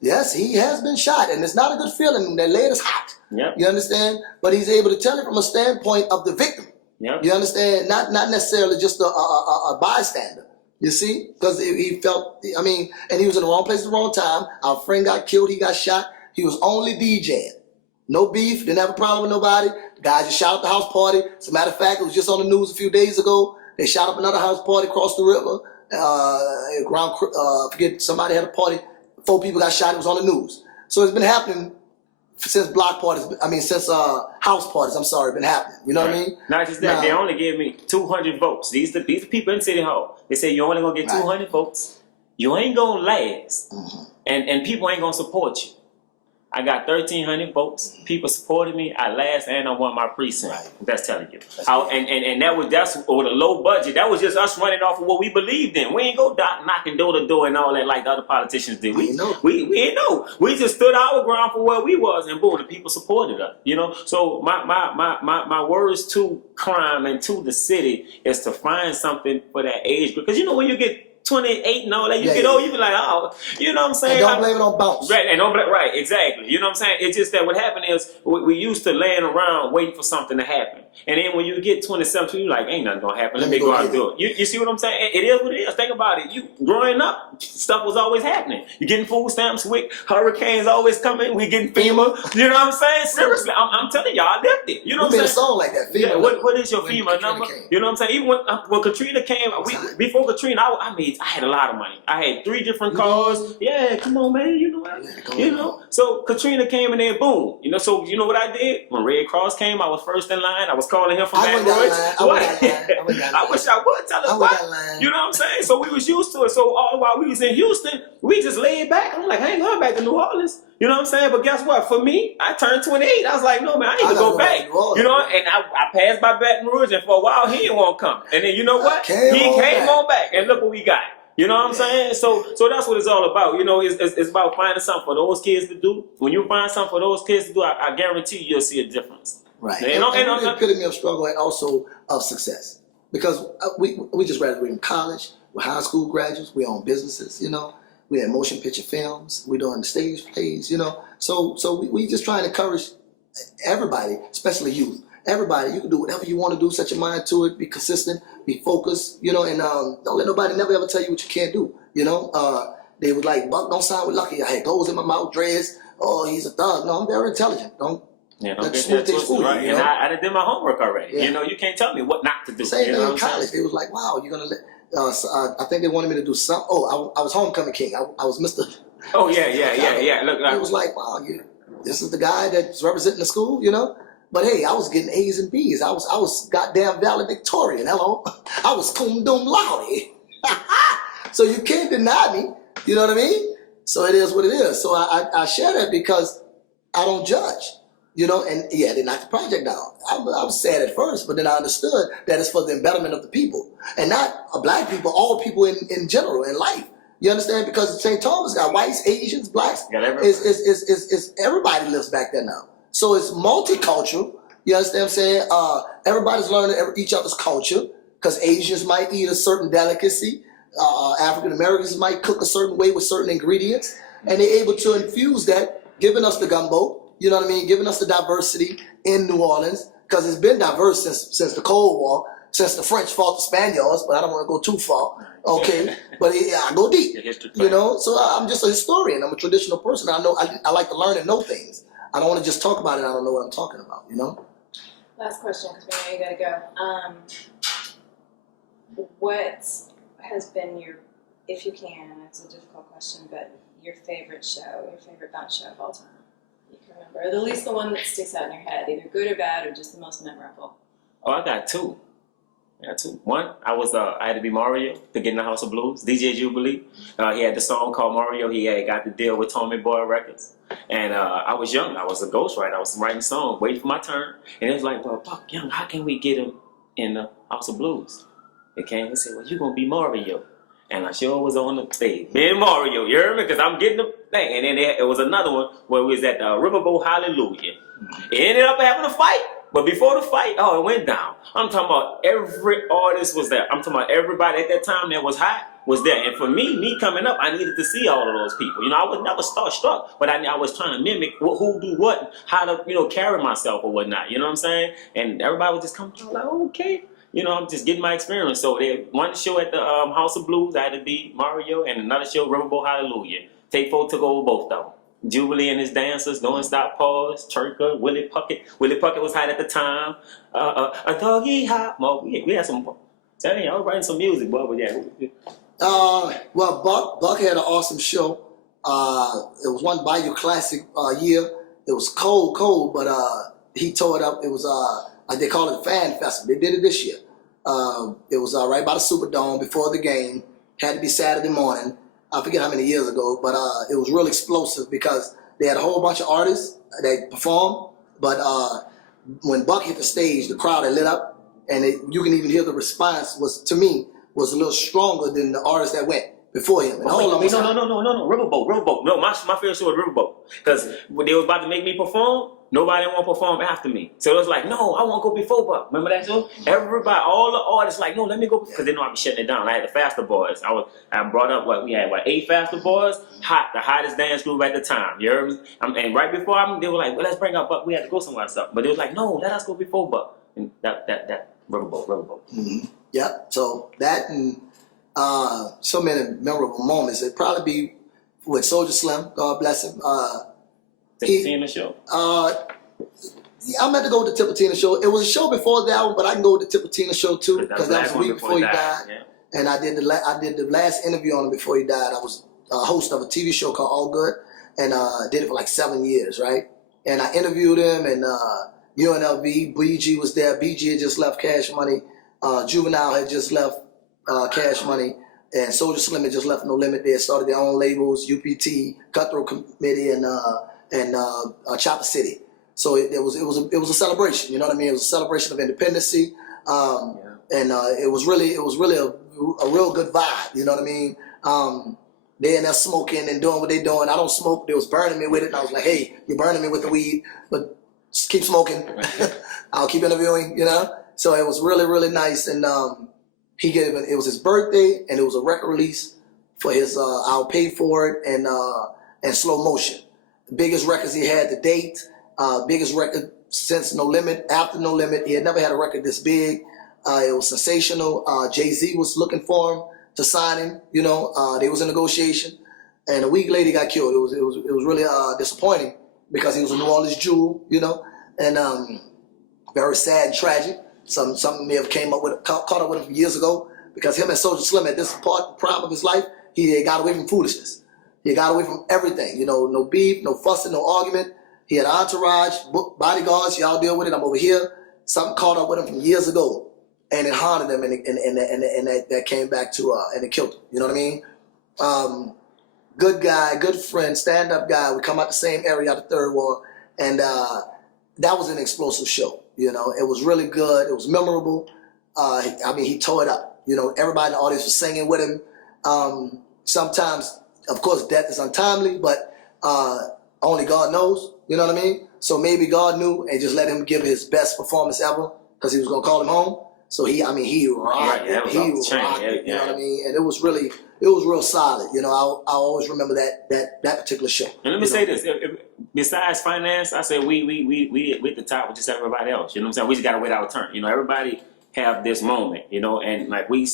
Yes, he has been shot, and it's not a good feeling. That lead is hot. Yep. You understand? But he's able to tell it from a standpoint of the victim. Yep. You understand? Not necessarily just a bystander. You see? Because he felt, and he was in the wrong place at the wrong time. Our friend got killed. He got shot. He was only DJing. No beef. Didn't have a problem with nobody. The guy just shot up the house party. As a matter of fact, it was just on the news a few days ago. They shot up another house party across the river. Somebody had a party. 4 people got shot. It was on the news. So it's been happening since house parties. I'm sorry, been happening. You know what I mean? Not just that, they only gave me 200 votes. These the people in City Hall. They say you're only gonna get 200 votes. You ain't gonna last, and people ain't gonna support you. I got 1,300 votes. People supported me. I last and I won my precinct. Right. That's telling you. And that's with a low budget. That was just us running off of what we believed in. We ain't go knocking door to door and all that like the other politicians did. We ain't know. We just stood our ground for where we was, and boom, the people supported us. So my words to crime and to the city is to find something for that age group. Because when you get 28 and all that, you get old, you be like, oh, you know what I'm saying? And don't blame it on bounce. Right, and don't blame, right, exactly. You know what I'm saying? It's just that what happened is we used to laying around waiting for something to happen. And then when you get 27, you're like, ain't nothing gonna happen. Let me go out and do it. You see what I'm saying? It is what it is. Think about it. You growing up, stuff was always happening. You're getting food stamps, hurricanes always coming. We getting FEMA. You know what I'm saying? Seriously, I'm telling y'all, I lived it. You know what I'm saying? We made a song like that. FEMA. Yeah, what is your FEMA number? You know what I'm saying? Even when Katrina came, before Katrina, I had a lot of money. I had 3 different cars. Yeah, come on, man. So Katrina came and then boom. So you know what I did? When Red Cross came, I was first in line. I was calling him from Baton Rouge. I wish I would tell us what. You know what I'm saying? So we was used to it. So all while we was in Houston, we just laid back. I'm like, I ain't going back to New Orleans. You know what I'm saying? But guess what? For me, I turned 28. I was like, no, man, I need to go back. And I passed by Baton Rouge, and for a while, he didn't want to come. And then you know what? He came on back, and look what we got. You know what I'm saying? So that's what it's all about. It's about finding something for those kids to do. When you find something for those kids to do, I guarantee you'll see a difference. Right. And the epitome of struggle and also of success. Because we just graduated from college. We're high school graduates. We own businesses, We have motion picture films. We're doing stage plays, So we just try to encourage everybody, especially youth. Everybody, you can do whatever you want to do. Set your mind to it. Be consistent. Be focused. And don't let nobody never ever tell you what you can't do. They was like, Buck, don't sound with Lucky. I had goals in my mouth, dreads. Oh, he's a thug. No, I'm very intelligent. Don't get that twisted, right? And I did my homework already. Yeah. You can't tell me what not to do. Same thing in college. They was like, wow, you're gonna let. I think they wanted me to do some. Oh, I was homecoming king. I was Mr. Oh yeah. Look, it was like, wow, this is the guy that's representing the school, But hey, I was getting A's and B's. I was goddamn valedictorian. Hello, I was cum dum laude. So you can't deny me. You know what I mean? So it is what it is. So I share that because I don't judge. And yeah, they knocked the project down. I was sad at first, but then I understood that it's for the betterment of the people. And not black people, all people in general, in life. You understand? Because St. Thomas got whites, Asians, blacks. Is everybody lives back there now. So it's multicultural. You understand what I'm saying? Everybody's learning each other's culture. Because Asians might eat a certain delicacy. African Americans might cook a certain way with certain ingredients. And they're able to infuse that, giving us the gumbo. You know what I mean? Giving us the diversity in New Orleans, because it's been diverse since the Cold War. since the French fought the Spaniards, but I don't want to go too far. Okay, but I go deep. The history You know, so I'm just a historian. I'm a traditional person. I know I like to learn and know things. I don't want to just talk about it. I don't know what I'm talking about. You know. Last question, because we know you gotta go. What has been your, if you can, it's a difficult question, but your favorite show, your favorite bounce show of all time? You can remember, or at least the one that sticks out in your head, either good or bad, or just the most memorable. Oh, I got two. One, I had to be Mario to get in the House of Blues. DJ Jubilee. He had the song called Mario. He had got the deal with Tommy Boy Records. And I was young. I was a ghostwriter. I was writing songs, waiting for my turn. And it was like, well, Buck Young, how can we get him in the House of Blues? They came and said, well, you're going to be Mario. And I sure was on the stage, being Mario, you heard me? Because I'm getting the thing. And then it was another one where we was at Riverboat Hallelujah. It ended up having a fight. But before the fight, it went down. I'm talking about every artist was there. I'm talking about everybody at that time that was hot was there. And for me coming up, I needed to see all of those people. You know, I was never starstruck, but I was trying to mimic who do what, how to, carry myself or whatnot. You know what I'm saying? And everybody was just coming through like, okay. You know, I'm just getting my experience. So they one show at the House of Blues, I had to be Mario, and another show, Riverboat Hallelujah. Take 4 took over both of them. Jubilee and his dancers, Don't Stop Pause, Turker, Willie Puckett. Willie Puckett was hot at the time. A doggy hot. Well, we had some. Tell you, I was writing some music, boy. But yeah. Well, Buck had an awesome show. It was one Bayou Classic year. It was cold, but he tore it up. It was like they call it a fan festival. They did it this year. It was right by the Superdome before the game. Had to be Saturday morning. I forget how many years ago, but it was real explosive because they had a whole bunch of artists that performed. But when Buck hit the stage, the crowd had lit up, and you can even hear the response was a little stronger than the artists that went before him. And No, Riverboat. No, my favorite show was Riverboat because when they was about to make me perform, nobody want to perform after me. So it was like, no, I want to go before Buck. Remember that show? Everybody, all the artists like, no, let me go because they know I be shutting it down. I had the Faster Boys. I brought up we had 8 Faster Boys, the hottest dance group at the time. You heard me? And right before they were like, well, let's bring up Buck. We had to go somewhere else. But they was like, no, let us go before Buck. And that Riverboat. Mm-hmm. Yep. So that and so many memorable moments. It'd probably be with Soulja Slim. God bless him. Tina show. I meant to go with the Tipper show. It was a show before that one, but I can go with the Tipper show too because that was a week before he died. Yeah. And I did the last interview on him before he died. I was a host of a TV show called All Good, and did it for like 7 years, right? And I interviewed him, and UNLV, BG was there. BG had just left Cash Money. Juvenile had just left Cash Money, and Soulja Slim had just left No Limit. They had started their own labels, UPT, Cutthroat Committee, and Chopper City. So it was a celebration. You know what I mean? It was a celebration of independency, and it was really a real good vibe. You know what I mean? They in there smoking and doing what they doing. I don't smoke. They was burning me with it, and I was like, hey, you're burning me with the weed, but just keep smoking. I'll keep interviewing. You know? So it was really, really nice, and it was his birthday, and it was a record release for his I'll Pay For It and Slow Motion. The biggest records he had to date, biggest record since No Limit, after No Limit. He had never had a record this big. It was sensational. Jay-Z was looking for him to sign him. You know, they was in negotiation, and a week later he got killed. It was really disappointing because he was a New Orleans jewel. You know, and very sad and tragic. Something may have caught up with him years ago because him and Soulja Slim at this prime of his life, he got away from foolishness. He got away from everything. You know, no beef, no fussing, no argument. He had an entourage, bodyguards. Y'all deal with it. I'm over here. Something caught up with him from years ago, and it haunted him, and that came back to and it killed him. You know what I mean? Good guy, good friend, stand-up guy. We come out the same area, out the Third Ward, and that was an explosive show. You know, it was really good. It was memorable. He tore it up. You know, everybody in the audience was singing with him. Sometimes, of course, death is untimely, but only God knows. You know what I mean? So maybe God knew and just let him give his best performance ever because he was going to call him home. So he rocked. He rocked it, you know what I mean? And it was real solid. You know, I always remember that particular show. And let me say this: besides finance, I say we at the top with just everybody else. You know what I'm saying? We just gotta wait our turn. You know, everybody have this moment, you know, and like we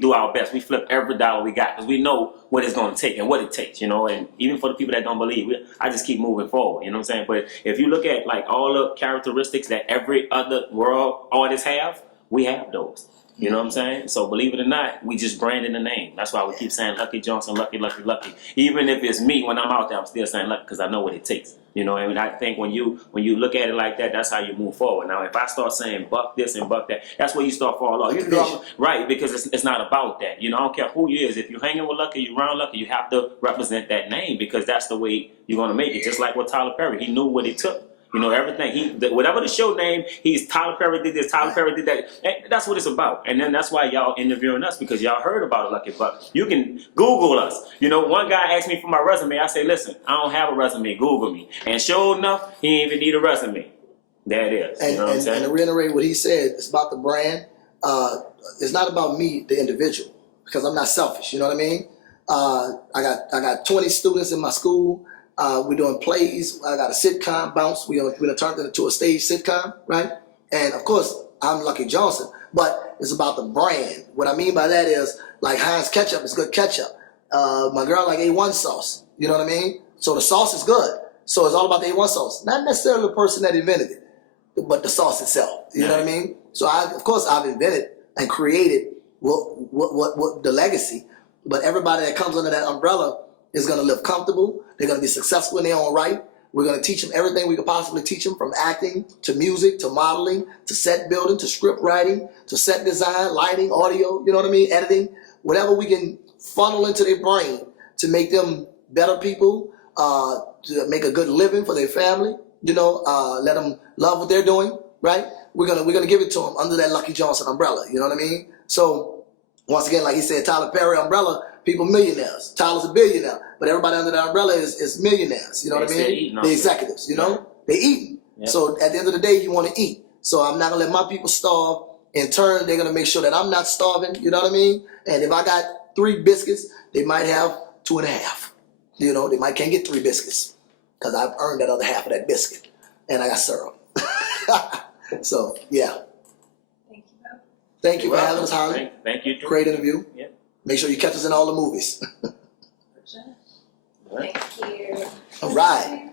do our best. We flip every dollar we got because we know what it's going to take and what it takes, you know. And even for the people that don't believe, I just keep moving forward, you know what I'm saying? But if you look at like all the characteristics that every other world artist have, we have those. You know what I'm saying? So believe it or not, we just branded the name. That's why we keep saying Lucky Johnson, Lucky, Lucky, Lucky. Even if it's me when I'm out there, I'm still saying Lucky because I know what it takes. You know, and I think when you look at it like that, that's how you move forward. Now, if I start saying buck this and buck that, that's where you start falling off. You know, right? Because it's not about that. You know, I don't care who you is. If you're hanging with Lucky, you around Lucky, you have to represent that name because that's the way you're gonna make it. Just like with Tyler Perry, he knew what it took. You know, everything. Whatever the show name, he's Tyler Perry did this, Tyler Perry did that. That's what it's about. And then that's why y'all interviewing us because y'all heard about it, Lucky Buck. You can Google us. You know, one guy asked me for my resume. I say, listen, I don't have a resume. Google me. And sure enough, he didn't even need a resume. There it is. And, you know what I'm saying? And to reiterate what he said, it's about the brand. It's not about me, the individual, because I'm not selfish. You know what I mean? I got 20 students in my school. We're doing plays. I got a sitcom, Bounce. We're gonna turn it into a stage sitcom, right? And of course, I'm Lucky Johnson, but it's about the brand. What I mean by that is like Heinz ketchup is good ketchup. My girl like A1 sauce. You know what I mean? So the sauce is good. So it's all about the A1 sauce. Not necessarily the person that invented it, but the sauce itself. You know what I mean? So of course, I've invented and created what the legacy. But everybody that comes under that umbrella is going to live comfortable. They're going to be successful in their own right. We're going to teach them everything we could possibly teach them, from acting to music to modeling to set building to script writing to set design, lighting, audio, you know what I mean, editing. Whatever we can funnel into their brain to make them better people, to make a good living for their family, you know, let them love what they're doing, right? We're gonna give it to them under that Lucky Johnson umbrella, you know what I mean? So once again, like he said, Tyler Perry umbrella, people millionaires. Tyler's a billionaire, but everybody under that umbrella is millionaires. You know what I mean? The executives, you know, they eat. Yeah. So at the end of the day, you want to eat. So I'm not gonna let my people starve. In turn, they're gonna make sure that I'm not starving. You know what I mean? And if I got 3 biscuits, they might have 2.5. You know, they might can't get 3 biscuits because I've earned that other half of that biscuit, and I got syrup. So yeah. Thank you for having us, Holly. Thank you, Drew. Great interview. Yeah. Make sure you catch us in all the movies. Thank you. All right.